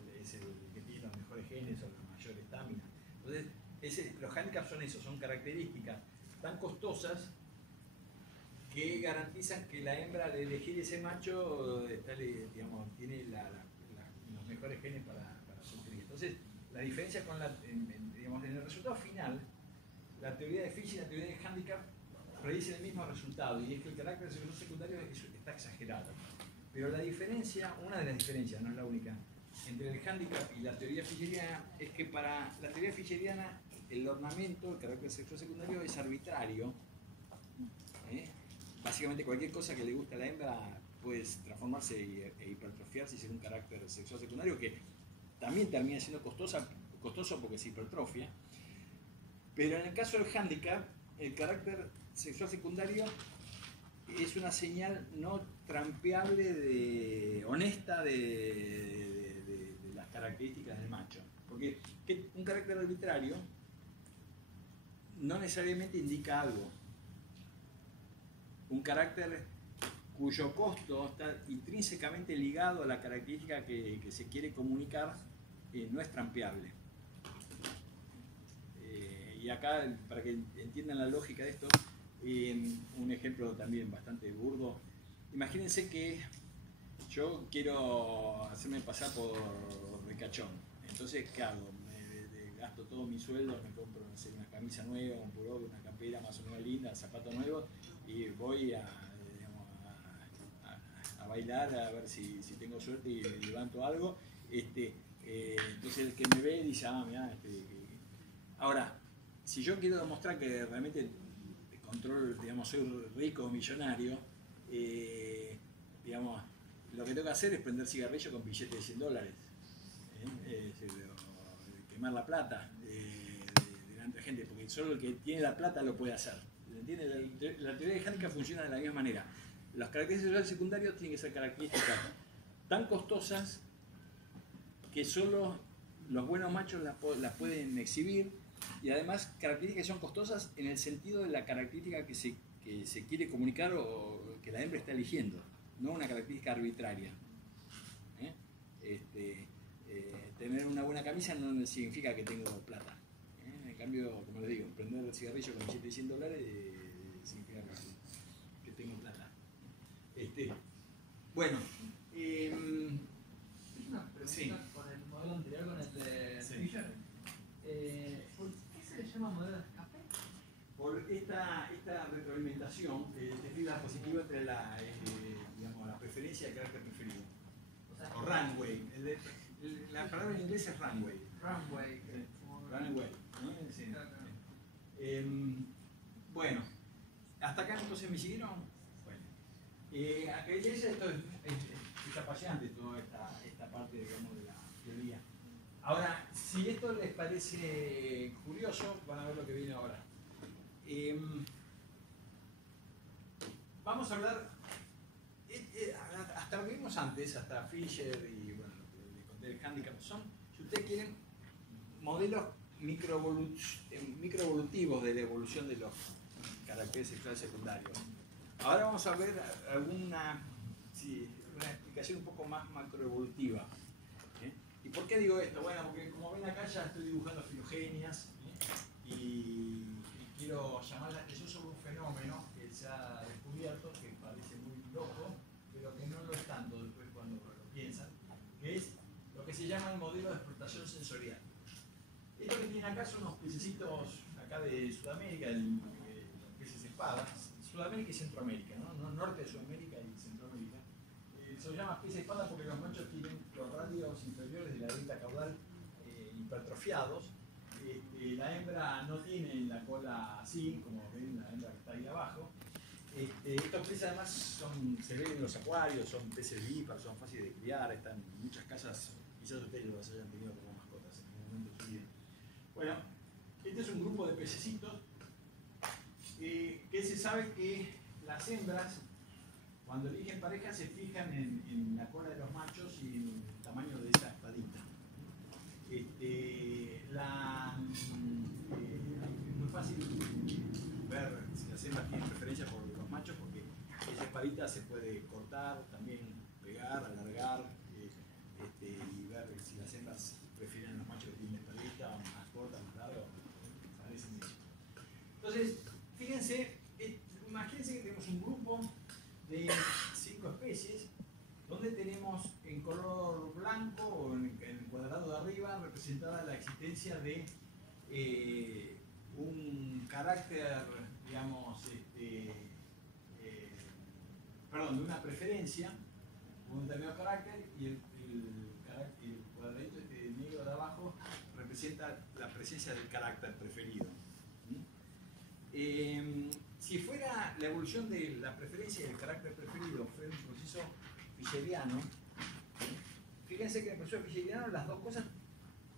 que tiene los mejores genes o la mayor estamina. Entonces, los handicaps son eso, son características tan costosas que garantizan que la hembra al elegir ese macho tiene los mejores genes para sufrir. Entonces, la diferencia con en el resultado final, la teoría de Fisher y la teoría de handicap predicen el mismo resultado, y es que el carácter sexual secundario está exagerado. Pero la diferencia, una de las diferencias, no es la única, entre el handicap y la teoría fischeriana es que para la teoría fischeriana el ornamento, el carácter sexual secundario es arbitrario. Básicamente cualquier cosa que le guste a la hembra puede transformarse e hipertrofiarse y ser un carácter sexual secundario que también termina siendo costoso porque se hipertrofia. Pero en el caso del handicap, el carácter sexual secundario es una señal no trampeable honesta de las características del macho. Porque un carácter arbitrario no necesariamente indica algo. Un carácter cuyo costo está intrínsecamente ligado a la característica que se quiere comunicar no es trampeable. Y acá, para que entiendan la lógica de esto, un ejemplo también bastante burdo. Imagínense que yo quiero hacerme pasar por ricachón. Entonces, ¿qué hago? Gasto todo mi sueldo, me compro una camisa nueva, un pullover, una campera más o menos linda, zapatos nuevos, y voy a bailar a ver si tengo suerte y levanto algo. Entonces el que me ve dice, mirá, Ahora, si yo quiero demostrar que realmente control, soy rico o millonario, lo que tengo que hacer es prender cigarrillo con billetes de $100, quemar la plata delante de gente, porque solo el que tiene la plata lo puede hacer. ¿Entiendes? La teoría de handicap funciona de la misma manera. Las características sexuales secundarias tienen que ser características tan costosas que solo los buenos machos las pueden exhibir, y además características que son costosas en el sentido de la característica que se quiere comunicar o que la hembra está eligiendo, no una característica arbitraria. Tener una buena camisa no significa que tengo plata. En cambio, como les digo, prender el cigarrillo con billete de $100 significa que tengo plata. Bueno, Una pregunta sí. con el modelo anterior, con el de Sí. Fisher. ¿Por qué se le llama modelo de escape? Por esta retroalimentación describe positiva entre la preferencia de carácter preferido. O sea, O runway. La palabra en inglés es runway. runway. Runway. Sí. Bueno, hasta acá entonces me siguieron. Bueno, acá esto es apasionante, toda esta parte, de la teoría. Ahora, si esto les parece curioso, van a ver lo que viene ahora. Vamos a hablar, hasta lo que vimos antes, hasta Fisher y bueno, lo que les conté del handicap, son, si ustedes quieren, modelos microevolutivos de la evolución de los caracteres sexuales secundarios. Ahora vamos a ver una explicación un poco más macroevolutiva. ¿Y por qué digo esto? Bueno, porque como ven acá ya estoy dibujando filogenias y quiero llamar la atención sobre un fenómeno que se ha descubierto, que parece muy loco, pero que no lo es tanto después cuando lo piensan, que es lo que se llama el modelo de explotación sensorial. Esto que tienen acá son unos pececitos acá de Sudamérica, los peces espada, Sudamérica y Centroamérica, ¿no? Norte de Sudamérica y Centroamérica. Se llama pez espada porque los machos tienen los radios inferiores de la aleta caudal hipertrofiados, la hembra no tiene la cola así, como ven la hembra que está ahí abajo. Estos peces además se ven en los acuarios, son peces vivíparos, son fáciles de criar, están en muchas casas, quizás ustedes los hayan tenido como mascotas en algún momento de su vida. Bueno, este es un grupo de pececitos que se sabe que las hembras, cuando eligen pareja, se fijan en la cola de los machos y en el tamaño de esa espadita. Es muy fácil ver si las hembras tienen preferencia por los machos, porque esa espadita se puede cortar, también pegar, alargar, y ver si las hembras prefieren los machos que tienen espadita, más corta, más larga, parecen eso. Entonces, fíjense, imagínense que tenemos un grupo de 5 especies, donde tenemos en color blanco o en el cuadrado de arriba representada la existencia de un carácter, digamos, perdón, de una preferencia, un determinado carácter, y el cuadradito negro de abajo representa la presencia del carácter preferido. Si fuera la evolución de la preferencia y del carácter preferido fuera un proceso fisheriano, fíjense que en el proceso fisheriano las dos cosas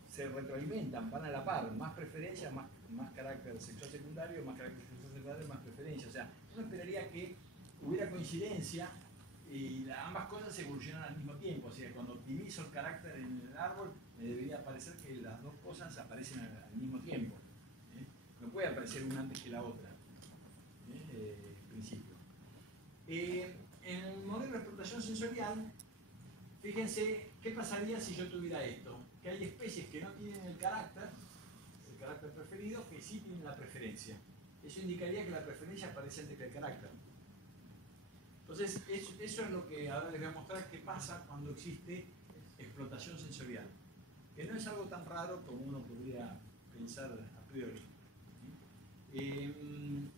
se retroalimentan, van a la par, más preferencia, más carácter sexual secundario, más carácter sexual secundario, más preferencia. O sea, uno esperaría que hubiera coincidencia y ambas cosas evolucionan al mismo tiempo. O sea, cuando optimizo el carácter en el árbol, me debería parecer que las dos cosas aparecen al mismo tiempo. No puede aparecer una antes que la otra, en principio. En el modelo de explotación sensorial, fíjense qué pasaría si yo tuviera esto. Que hay especies que no tienen el carácter preferido, que sí tienen la preferencia. Eso indicaría que la preferencia aparece antes que el carácter. Entonces, eso es lo que ahora les voy a mostrar que pasa cuando existe explotación sensorial. Que no es algo tan raro como uno podría pensar a priori.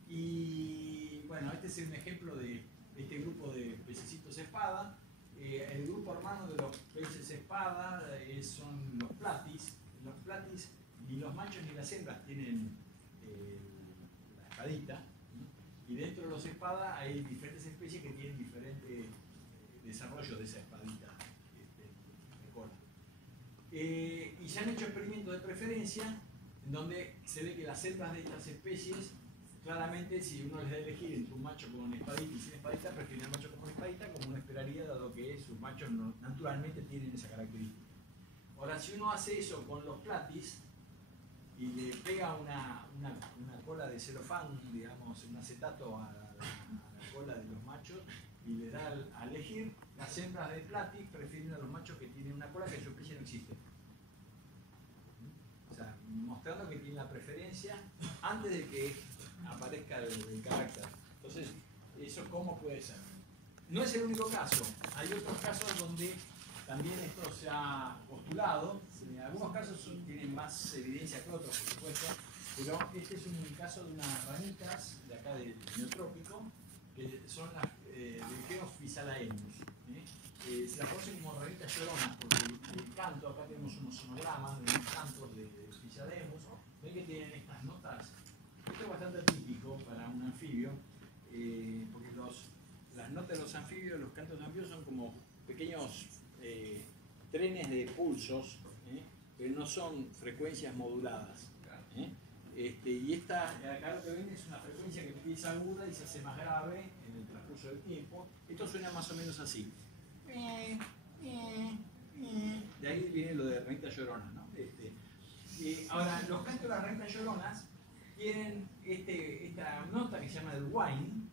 Y bueno, este es un ejemplo de este grupo de pececitos espada. El grupo hermano de los peces espada son los platis. Los platis ni los machos ni las hembras tienen la espadita. Y dentro de los espadas hay diferentes especies que tienen diferentes desarrollos de esa espadita de cola. Y se han hecho experimentos de preferencia en donde se ve que las hembras de estas especies, claramente, si uno les da a elegir entre un macho con espadita y sin espadita, prefieren al macho con espadita, como uno esperaría, dado que sus machos naturalmente tienen esa característica. Ahora, si uno hace eso con los platis y le pega una cola de celofán, digamos, un acetato a la cola de los machos y le da a elegir, las hembras de platis prefieren a los machos que tienen una cola que en su especie no existe. O sea, mostrando que tiene la preferencia antes de que aparezca el carácter. Entonces, ¿eso cómo puede ser? No es el único caso. Hay otros casos donde también esto se ha postulado. En algunos casos tienen más evidencia que otros, por supuesto, pero este es un caso de unas ranitas de acá del neotrópico, que son las Delphenos physalaemus. Se las conocen como ranitas lloronas, porque el canto, acá tenemos unos sonogramas de unos cantos de Physalaemus. Ven que tienen estas notas. Esto es bastante típico para un anfibio, porque las notas de los anfibios, los cantos de anfibios son como pequeños trenes de pulsos, pero no son frecuencias moduladas. Y esta, acá lo que ven es una frecuencia que empieza aguda y se hace más grave en el transcurso del tiempo. Esto suena más o menos así. De ahí viene lo de ranitas lloronas, ¿no? Ahora, los cantos de las ranitas lloronas tienen esta nota que se llama el whine,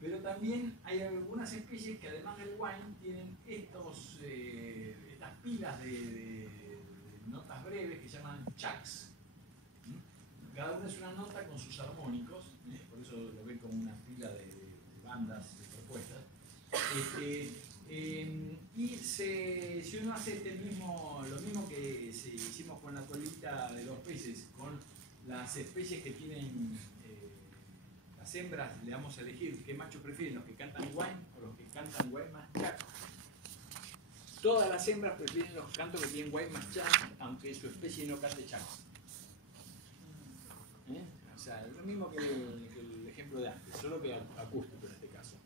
pero también hay algunas especies que además del whine tienen estas pilas de notas breves que se llaman chucks. Cada una es una nota con sus armónicos, por eso lo ven como una pila de bandas propuestas. Y si uno hace lo mismo que hicimos con la colita de los peces, con las especies que tienen las hembras, le damos a elegir qué macho prefieren, los que cantan whine o los que cantan whine más chuck. Todas las hembras prefieren los cantos que tienen whine más chuck, aunque su especie no cante chuck. sea, lo mismo que el ejemplo de antes, solo que acústico en este caso.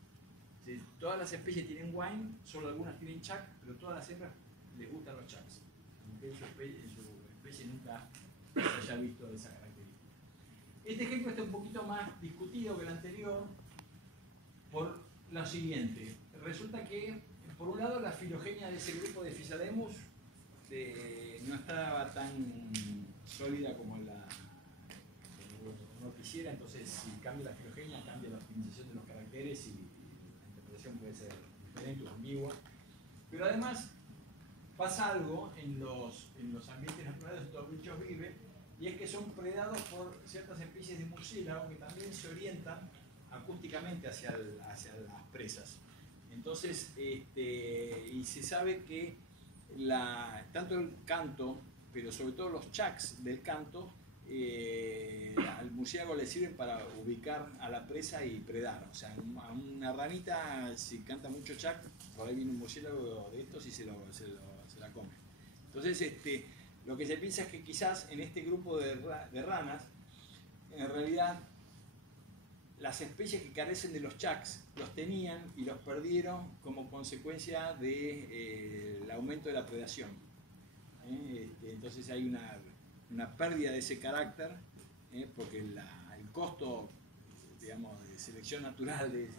Sí, todas las especies tienen wine, solo algunas tienen chuck, pero todas las hembras les gustan los chucks, aunque en su especie nunca se haya visto esa característica. Este ejemplo está un poquito más discutido que el anterior por lo siguiente. Resulta que, por un lado, la filogenia de ese grupo de Physalaemus no estaba tan sólida como uno quisiera, entonces si cambia la filogenia, cambia la optimización de los caracteres y la interpretación puede ser diferente o ambigua. Pero además pasa algo en los ambientes naturales donde estos bichos viven, y es que son predados por ciertas especies de murciélago que también se orientan acústicamente hacia las presas. Entonces, y se sabe que tanto el canto, pero sobre todo los chucks del canto, al murciélago le sirven para ubicar a la presa y predar. O sea, a una ranita, si canta mucho chuck, por ahí viene un murciélago de estos y se la come. Entonces, lo que se piensa es que quizás en este grupo de ranas, en realidad, las especies que carecen de los chucks los tenían y los perdieron como consecuencia del aumento de la predación. Entonces hay una pérdida de ese carácter, porque el costo, digamos, de selección natural, de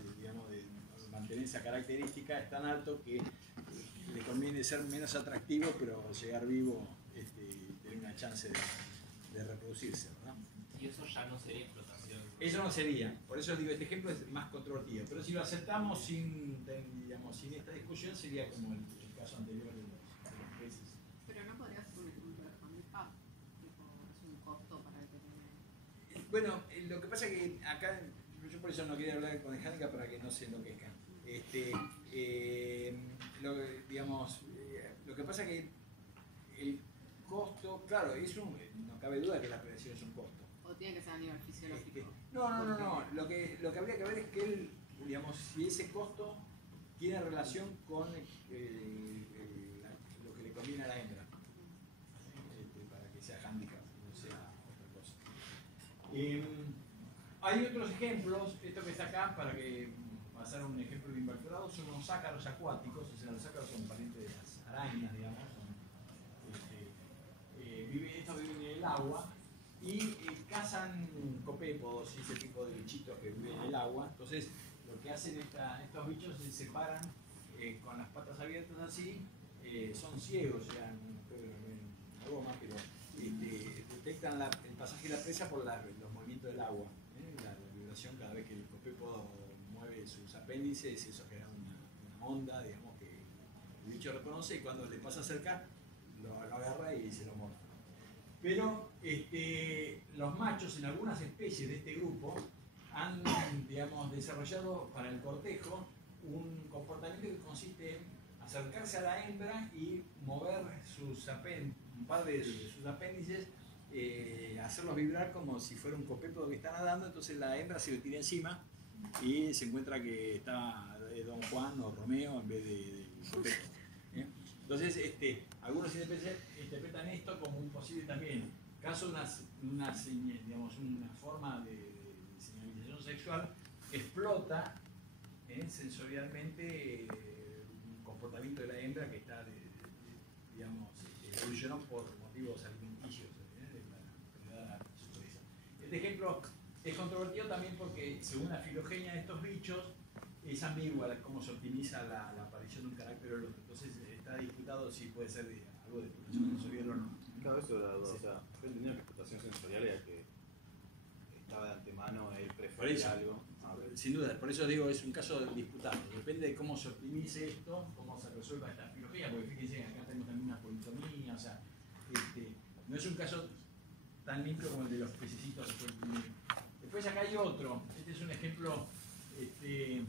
mantener esa característica es tan alto que le conviene ser menos atractivo, pero llegar vivo y tener una chance de reproducirse, ¿verdad? Y eso ya no sería explotación. Eso no sería, por eso digo, este ejemplo es más controvertido, pero si lo aceptamos sin esta discusión sería como el caso anterior de los peces. Pero no podría ser un ejemplo de handicap, tipo, es un costo para el que tiene. Bueno, lo que pasa es que acá, yo por eso no quería hablar con el handicap para que no se enloquezcan. Lo que pasa es que el costo, claro, no cabe duda que la predación es un costo. O tiene que ser a nivel fisiológico. No. Lo que habría que ver es que si ese costo tiene relación con lo que le conviene a la hembra, para que sea handicap, no sea otra cosa. Hay otros ejemplos, esto que está acá, para que pasar un ejemplo de invertebrados, son los ácaros acuáticos, o sea, los ácaros son parientes de las arañas, digamos, estos viven en el agua y cazan copépodos y ese tipo de bichitos que viven en el agua. Entonces, lo que hacen estos bichos se separan con las patas abiertas así, son ciegos, ya no creo que no ven algo más, pero detectan el pasaje de la presa por los movimientos del agua, la vibración cada vez que el copépodo mueve sus apéndices, eso genera una onda, digamos, que el bicho reconoce, y cuando le pasa cerca lo agarra y se lo muerde. Pero los machos en algunas especies de este grupo han, digamos, desarrollado para el cortejo un comportamiento que consiste en acercarse a la hembra y mover un par de sus apéndices, hacerlos vibrar como si fuera un copépodo que está nadando. Entonces la hembra se le tira encima y se encuentra que está Don Juan o Romeo en vez de copépodo. Entonces, algunos interpretan esto como un posible también caso, una forma de señalización sexual que explota sensorialmente un comportamiento de la hembra que está, evolucionó por motivos alimenticios, Este ejemplo es controvertido también porque, según la filogenia de estos bichos, es ambigua cómo se optimiza la aparición de un carácter o el otro. Entonces está disputado si puede ser algo de explotación sensorial o no. Claro, eso era la duda. Sí. O sea, yo entendía que explotación sensorial era que estaba de antemano él prefería algo. Sin duda, por eso digo, es un caso disputado. Depende de cómo se optimice esto, cómo se resuelva esta filogenia, porque fíjense que acá tenemos también una politomía, o sea, no es un caso tan limpio como el de los pececitos que fue el primero. Después acá hay otro, este es un ejemplo que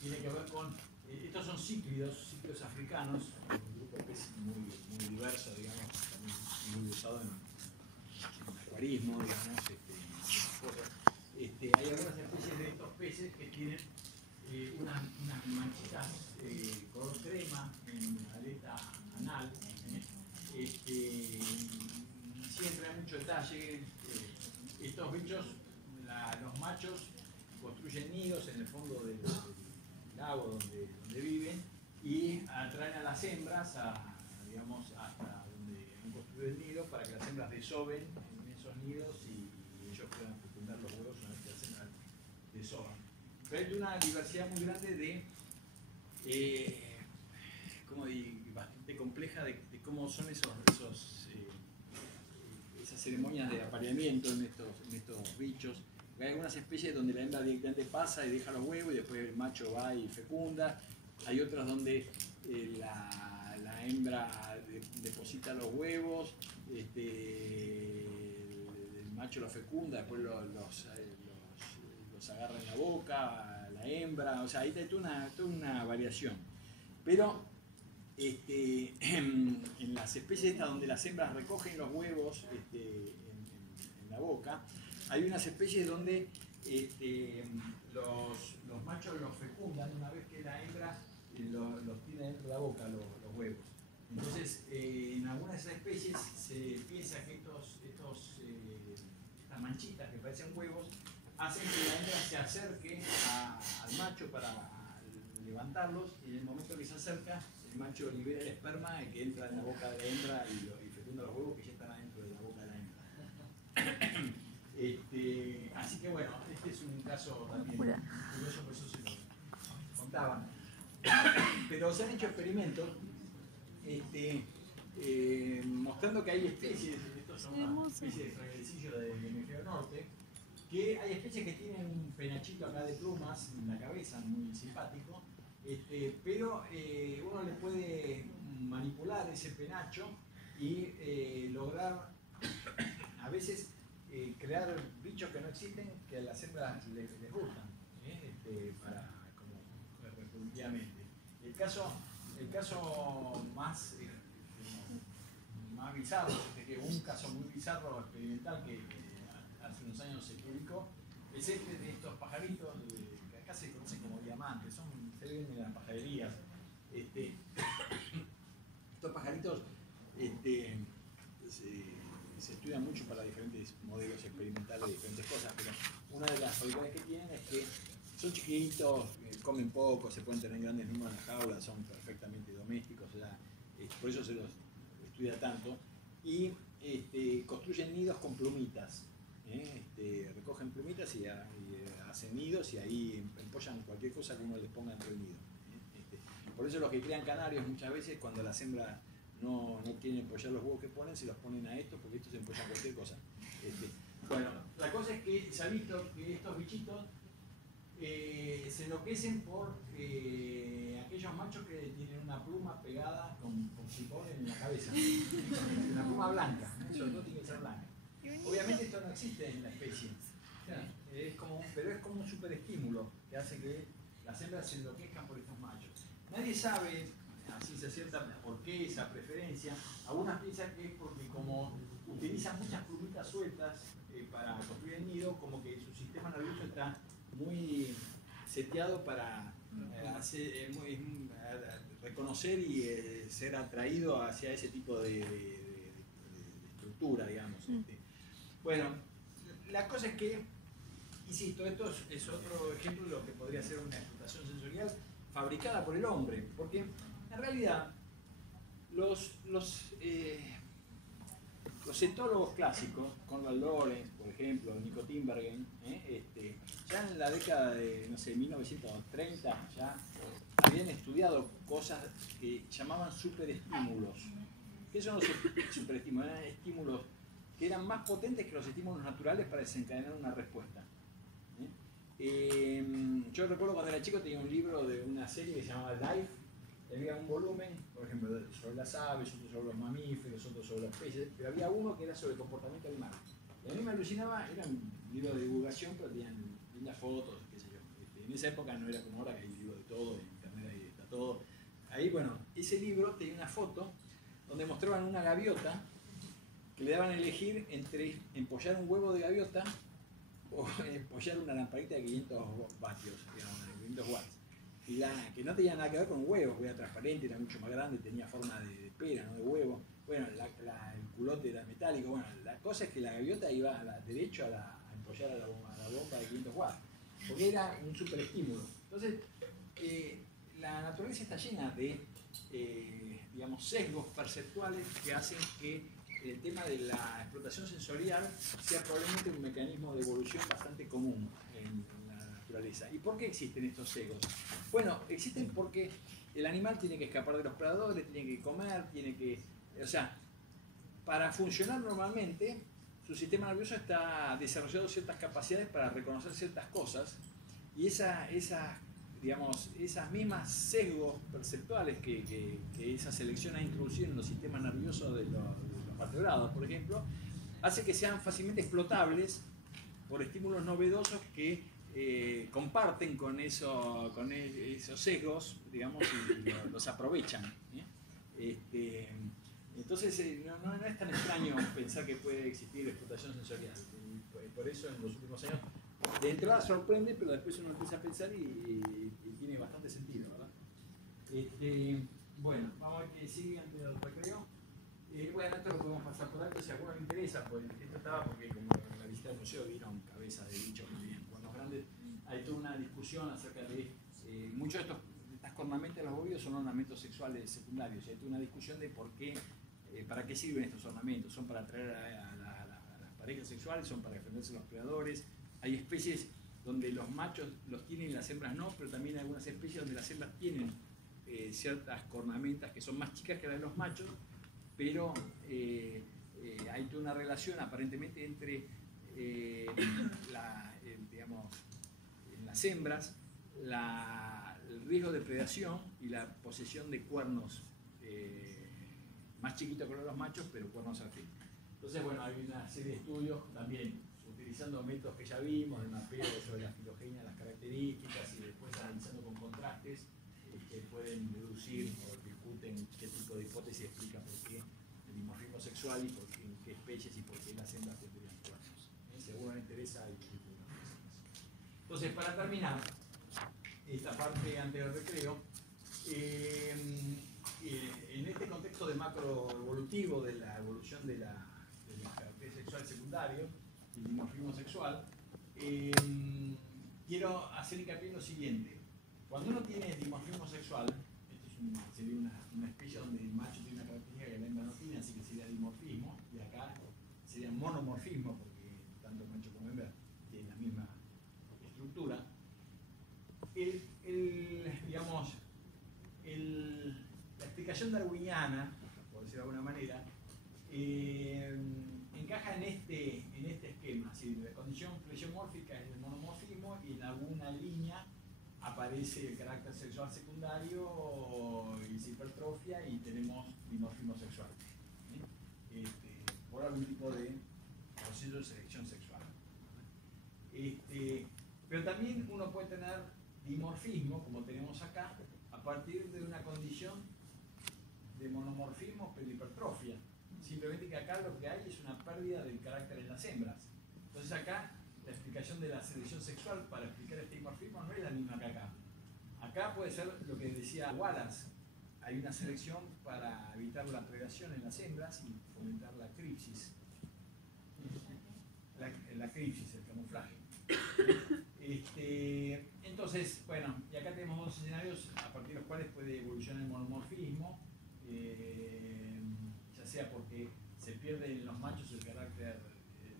tiene que ver con, estos son cíclidos africanos, un grupo de peces muy diverso, digamos, también muy usado en acuarismo, digamos, hay algunas especies de estos peces que tienen unas manchitas color crema en la aleta anal, mucho detalle. Estos bichos, los machos, construyen nidos en el fondo del lago donde viven y atraen a las hembras digamos, hasta donde han construido el nido para que las hembras desoven en esos nidos y ellos puedan fecundar los huevos una vez que las hembras desovan. Pero hay una diversidad muy grande bastante compleja de cómo son esas ceremonias de apareamiento en estos bichos. Hay algunas especies donde la hembra directamente pasa y deja los huevos y después el macho va y fecunda. Hay otras donde la hembra deposita los huevos, el macho los fecunda, después los agarra en la boca, la hembra, o sea, ahí hay toda una variación. Pero en las especies estas donde las hembras recogen los huevos en la boca, hay unas especies donde los machos los fecundan una vez que la hembra los tiene dentro de la boca, los huevos. Entonces, en algunas de esas especies se piensa que estas manchitas que parecen huevos hacen que la hembra se acerque al macho para levantarlos, y en el momento que se acerca, el macho libera el esperma que entra en la boca de la hembra y fecunda los huevos que ya están adentro de la boca de la hembra. Así que bueno, este es un caso también curioso, por eso se lo contaba. Pero se han hecho experimentos mostrando que hay especies, estos son unas especies de fraguelcillo del hemisferio norte, que hay especies que tienen un penachito acá de plumas en la cabeza, muy simpático, pero uno le puede manipular ese penacho y lograr a veces crear bichos que no existen, que a las hembras les gustan, como reproductivamente. El caso más bizarro, un caso muy bizarro experimental que hace unos años se publicó, es de estos pajaritos que acá se conocen como diamantes, se ven en las pajarerías. Estos pajaritos se estudian mucho para diferentes modelos experimentales de diferentes cosas, pero una de las cualidades que tienen es que son chiquitos, comen poco, se pueden tener grandes números en la jaula, son perfectamente domésticos, o sea, por eso se los estudia tanto, y construyen nidos con plumitas. Recogen plumitas y hacen nidos y ahí empollan cualquier cosa que uno les ponga dentro del nido. Por eso los que crían canarios muchas veces, cuando las hembras no quieren empollar los huevos que ponen, se los ponen a estos porque estos empollan cualquier cosa. Bueno, la cosa es que se ha visto que estos bichitos se enloquecen por aquellos machos que tienen una pluma pegada con sifón en la cabeza, una pluma blanca, sobre todo tiene que ser blanca. Obviamente esto no existe en la especie, pero es como un superestímulo que hace que las hembras se enloquezcan por estos machos. Nadie sabe a ciencia cierta por qué esa preferencia. Algunas piensan que es porque como utilizan muchas plumitas sueltas para construir el nido, como que su sistema nervioso está muy seteado para reconocer y ser atraído hacia ese tipo de estructura, digamos. Bueno, la cosa es que, insisto, esto es otro ejemplo de lo que podría ser una explotación sensorial fabricada por el hombre, porque en realidad los etólogos clásicos, Conrad Lorenz, por ejemplo, Nico Tinbergen, ya en la década de, 1930, ya habían estudiado cosas que llamaban superestímulos. ¿Qué son los superestímulos? Eran estímulos que eran más potentes que los estímulos naturales para desencadenar una respuesta. Yo recuerdo cuando era chico tenía un libro de una serie que se llamaba Life. Había un volumen, por ejemplo, sobre las aves, otro sobre los mamíferos, otro sobre los peces, pero había uno que era sobre el comportamiento animal. Y a mí me alucinaba, era un libro de divulgación, pero tenían lindas fotos, qué sé yo. En esa época no era como ahora que hay libros de todo, en internet ahí está todo. Ahí, bueno, ese libro tenía una foto donde mostraban una gaviota que le daban a elegir entre empollar un huevo de gaviota o empollar una lamparita de 500 vatios, digamos, 500 watts. Y que no tenía nada que ver con huevos, era transparente, era mucho más grande, tenía forma de pera, no de huevo. bueno, el culote era metálico. Bueno, la cosa es que la gaviota iba derecho a empollar a la bomba de 500 watts, porque era un super estímulo. Entonces, la naturaleza está llena de, digamos, sesgos perceptuales que hacen que el tema de la explotación sensorial sea probablemente un mecanismo de evolución bastante común en la naturaleza. ¿Y por qué existen estos sesgos? Bueno, existen porque el animal tiene que escapar de los predadores, tiene que comer, o sea, para funcionar normalmente, su sistema nervioso está desarrollando ciertas capacidades para reconocer ciertas cosas, y digamos, esas mismas sesgos perceptuales que esa selección ha introducido en los sistemas nerviosos de los vertebrados, por ejemplo, hace que sean fácilmente explotables por estímulos novedosos que comparten con esos sesgos, digamos, y los aprovechan. Entonces, no es tan extraño pensar que puede existir explotación sensorial. Y por eso en los últimos años, de entrada sorprende, pero después uno empieza a pensar y tiene bastante sentido, ¿verdad? Bueno, vamos a ver qué sigue antes del recreo. Bueno, esto lo podemos pasar por alto si a alguno le interesa, pues esto estaba porque como en la visita del museo vieron cabezas de bichos que tenían cuernos grandes, hay toda una discusión acerca de muchos de estas cornamentas de los bóvidos son ornamentos sexuales secundarios, y hay toda una discusión de por qué, para qué sirven estos ornamentos. ¿Son para atraer a las parejas sexuales? ¿Son para defenderse de los predadores? Hay especies donde los machos los tienen y las hembras no, pero también hay algunas especies donde las hembras tienen ciertas cornamentas que son más chicas que las de los machos, pero hay toda una relación aparentemente entre digamos, en las hembras el riesgo de predación y la posesión de cuernos más chiquitos que los machos, pero cuernos al fin. Entonces, bueno, hay una serie de estudios también utilizando métodos que ya vimos, el mapeo sobre la filogenia, las características, y después analizando con contrastes que pueden deducir o discuten qué tipo de hipótesis explica por qué el dimorfismo sexual y por qué, en qué especies y por qué las hembras tendrían cuernos. Si a alguno le interesa, hay entonces, para terminar esta parte antes del recreo, en este contexto de macroevolutivo de la evolución de la caracteres sexual secundario, el dimorfismo sexual, quiero hacer hincapié en lo siguiente. Cuando uno tiene dimorfismo sexual, esto sería una especie donde el macho tiene una característica que la hembra no tiene, así que sería dimorfismo, y acá sería monomorfismo, porque tanto macho como hembra tienen la misma estructura. Digamos, la explicación darwiniana, por decirlo de alguna manera, encaja en este esquema. ¿Sí? La condición plesiomórfica es el monomorfismo, y en alguna línea aparece el carácter sexual secundario y se hipertrofia, y tenemos dimorfismo sexual, ¿sí? Por algún tipo de proceso de selección sexual. Pero también uno puede tener dimorfismo, como tenemos acá, a partir de una condición de monomorfismo pero hipertrofia. Simplemente que acá lo que hay es una pérdida del carácter en las hembras. Entonces acá la explicación de la selección sexual para explicar este dimorfismo no es la misma que acá. Acá puede ser lo que decía Wallace, hay una selección para evitar la predación en las hembras y fomentar la cripsis. La cripsis, el camuflaje. Entonces, bueno, y acá tenemos dos escenarios a partir de los cuales puede evolucionar el monomorfismo, ya sea porque se pierde en los machos el carácter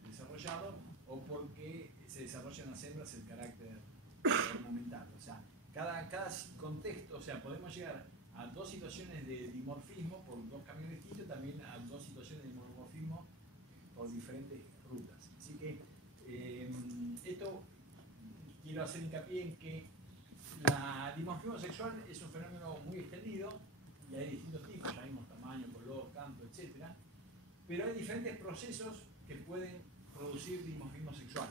desarrollado, o porque se desarrolla en las hembras el carácter ornamental. O sea, cada contexto, o sea, podemos llegar a dos situaciones de dimorfismo por dos caminos distintos, también a dos situaciones de monomorfismo por diferentes rutas. Así que esto quiero hacer hincapié en que el dimorfismo sexual es un fenómeno muy extendido y hay distintos tipos, ya vimos tamaño, color, canto, etc. Pero hay diferentes procesos que pueden producir dimorfismo sexual.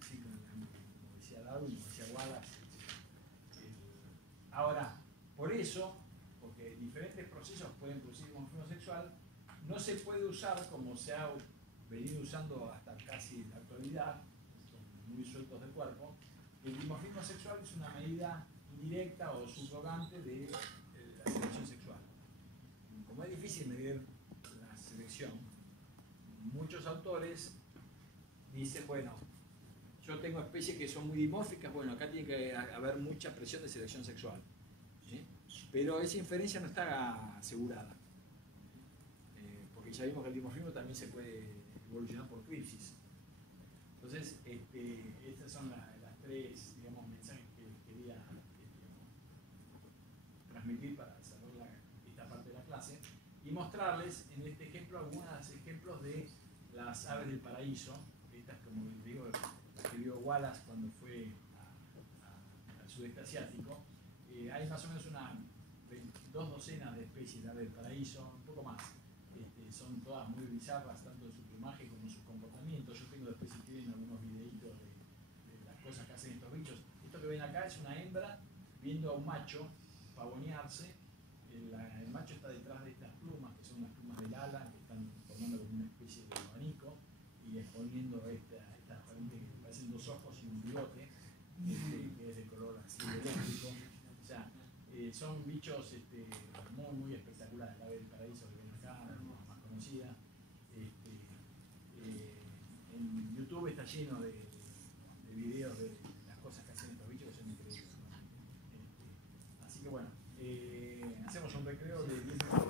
Así como decía Darwin, como decía Wallace, etc. Ahora, por eso, porque diferentes procesos pueden producir dimorfismo sexual, no se puede usar como se ha venido usando hasta casi la actualidad, muy sueltos del cuerpo. El dimorfismo sexual es una medida indirecta o subrogante de la selección sexual. como es difícil medir la selección, muchos autores dicen, bueno, yo tengo especies que son muy dimórficas, bueno, acá tiene que haber mucha presión de selección sexual. ¿Sí? Pero esa inferencia no está asegurada. Porque ya vimos que el dimorfismo también se puede evolucionar por crisis. Entonces, estas son las tres, digamos, mensajes que quería transmitir para desarrollar esta parte de la clase y mostrarles en este ejemplo algunos ejemplos de las aves del paraíso. Estas, como les digo, las que vio Wallace cuando fue al sudeste asiático. Hay más o menos dos docenas de especies de aves del paraíso, un poco más. Son todas muy bizarras, tanto en su plumaje como en su comportamiento. Yo tengo después, si quieren, algunos videitos de las cosas que hacen estos bichos. Esto que ven acá es una hembra viendo a un macho pavonearse. El macho está detrás de estas plumas, que son las plumas del ala, que están formando como una especie de abanico y exponiendo estas aparentes que parecen dos ojos y un bigote, que es de color así eléctrico. O sea, son bichos muy, muy espectaculares. La ave del paraíso que ven acá, la más conocida. En YouTube está lleno de videos de las cosas que hacen estos bichos que son increíbles. Así que bueno, hacemos un recreo de 10 minutos.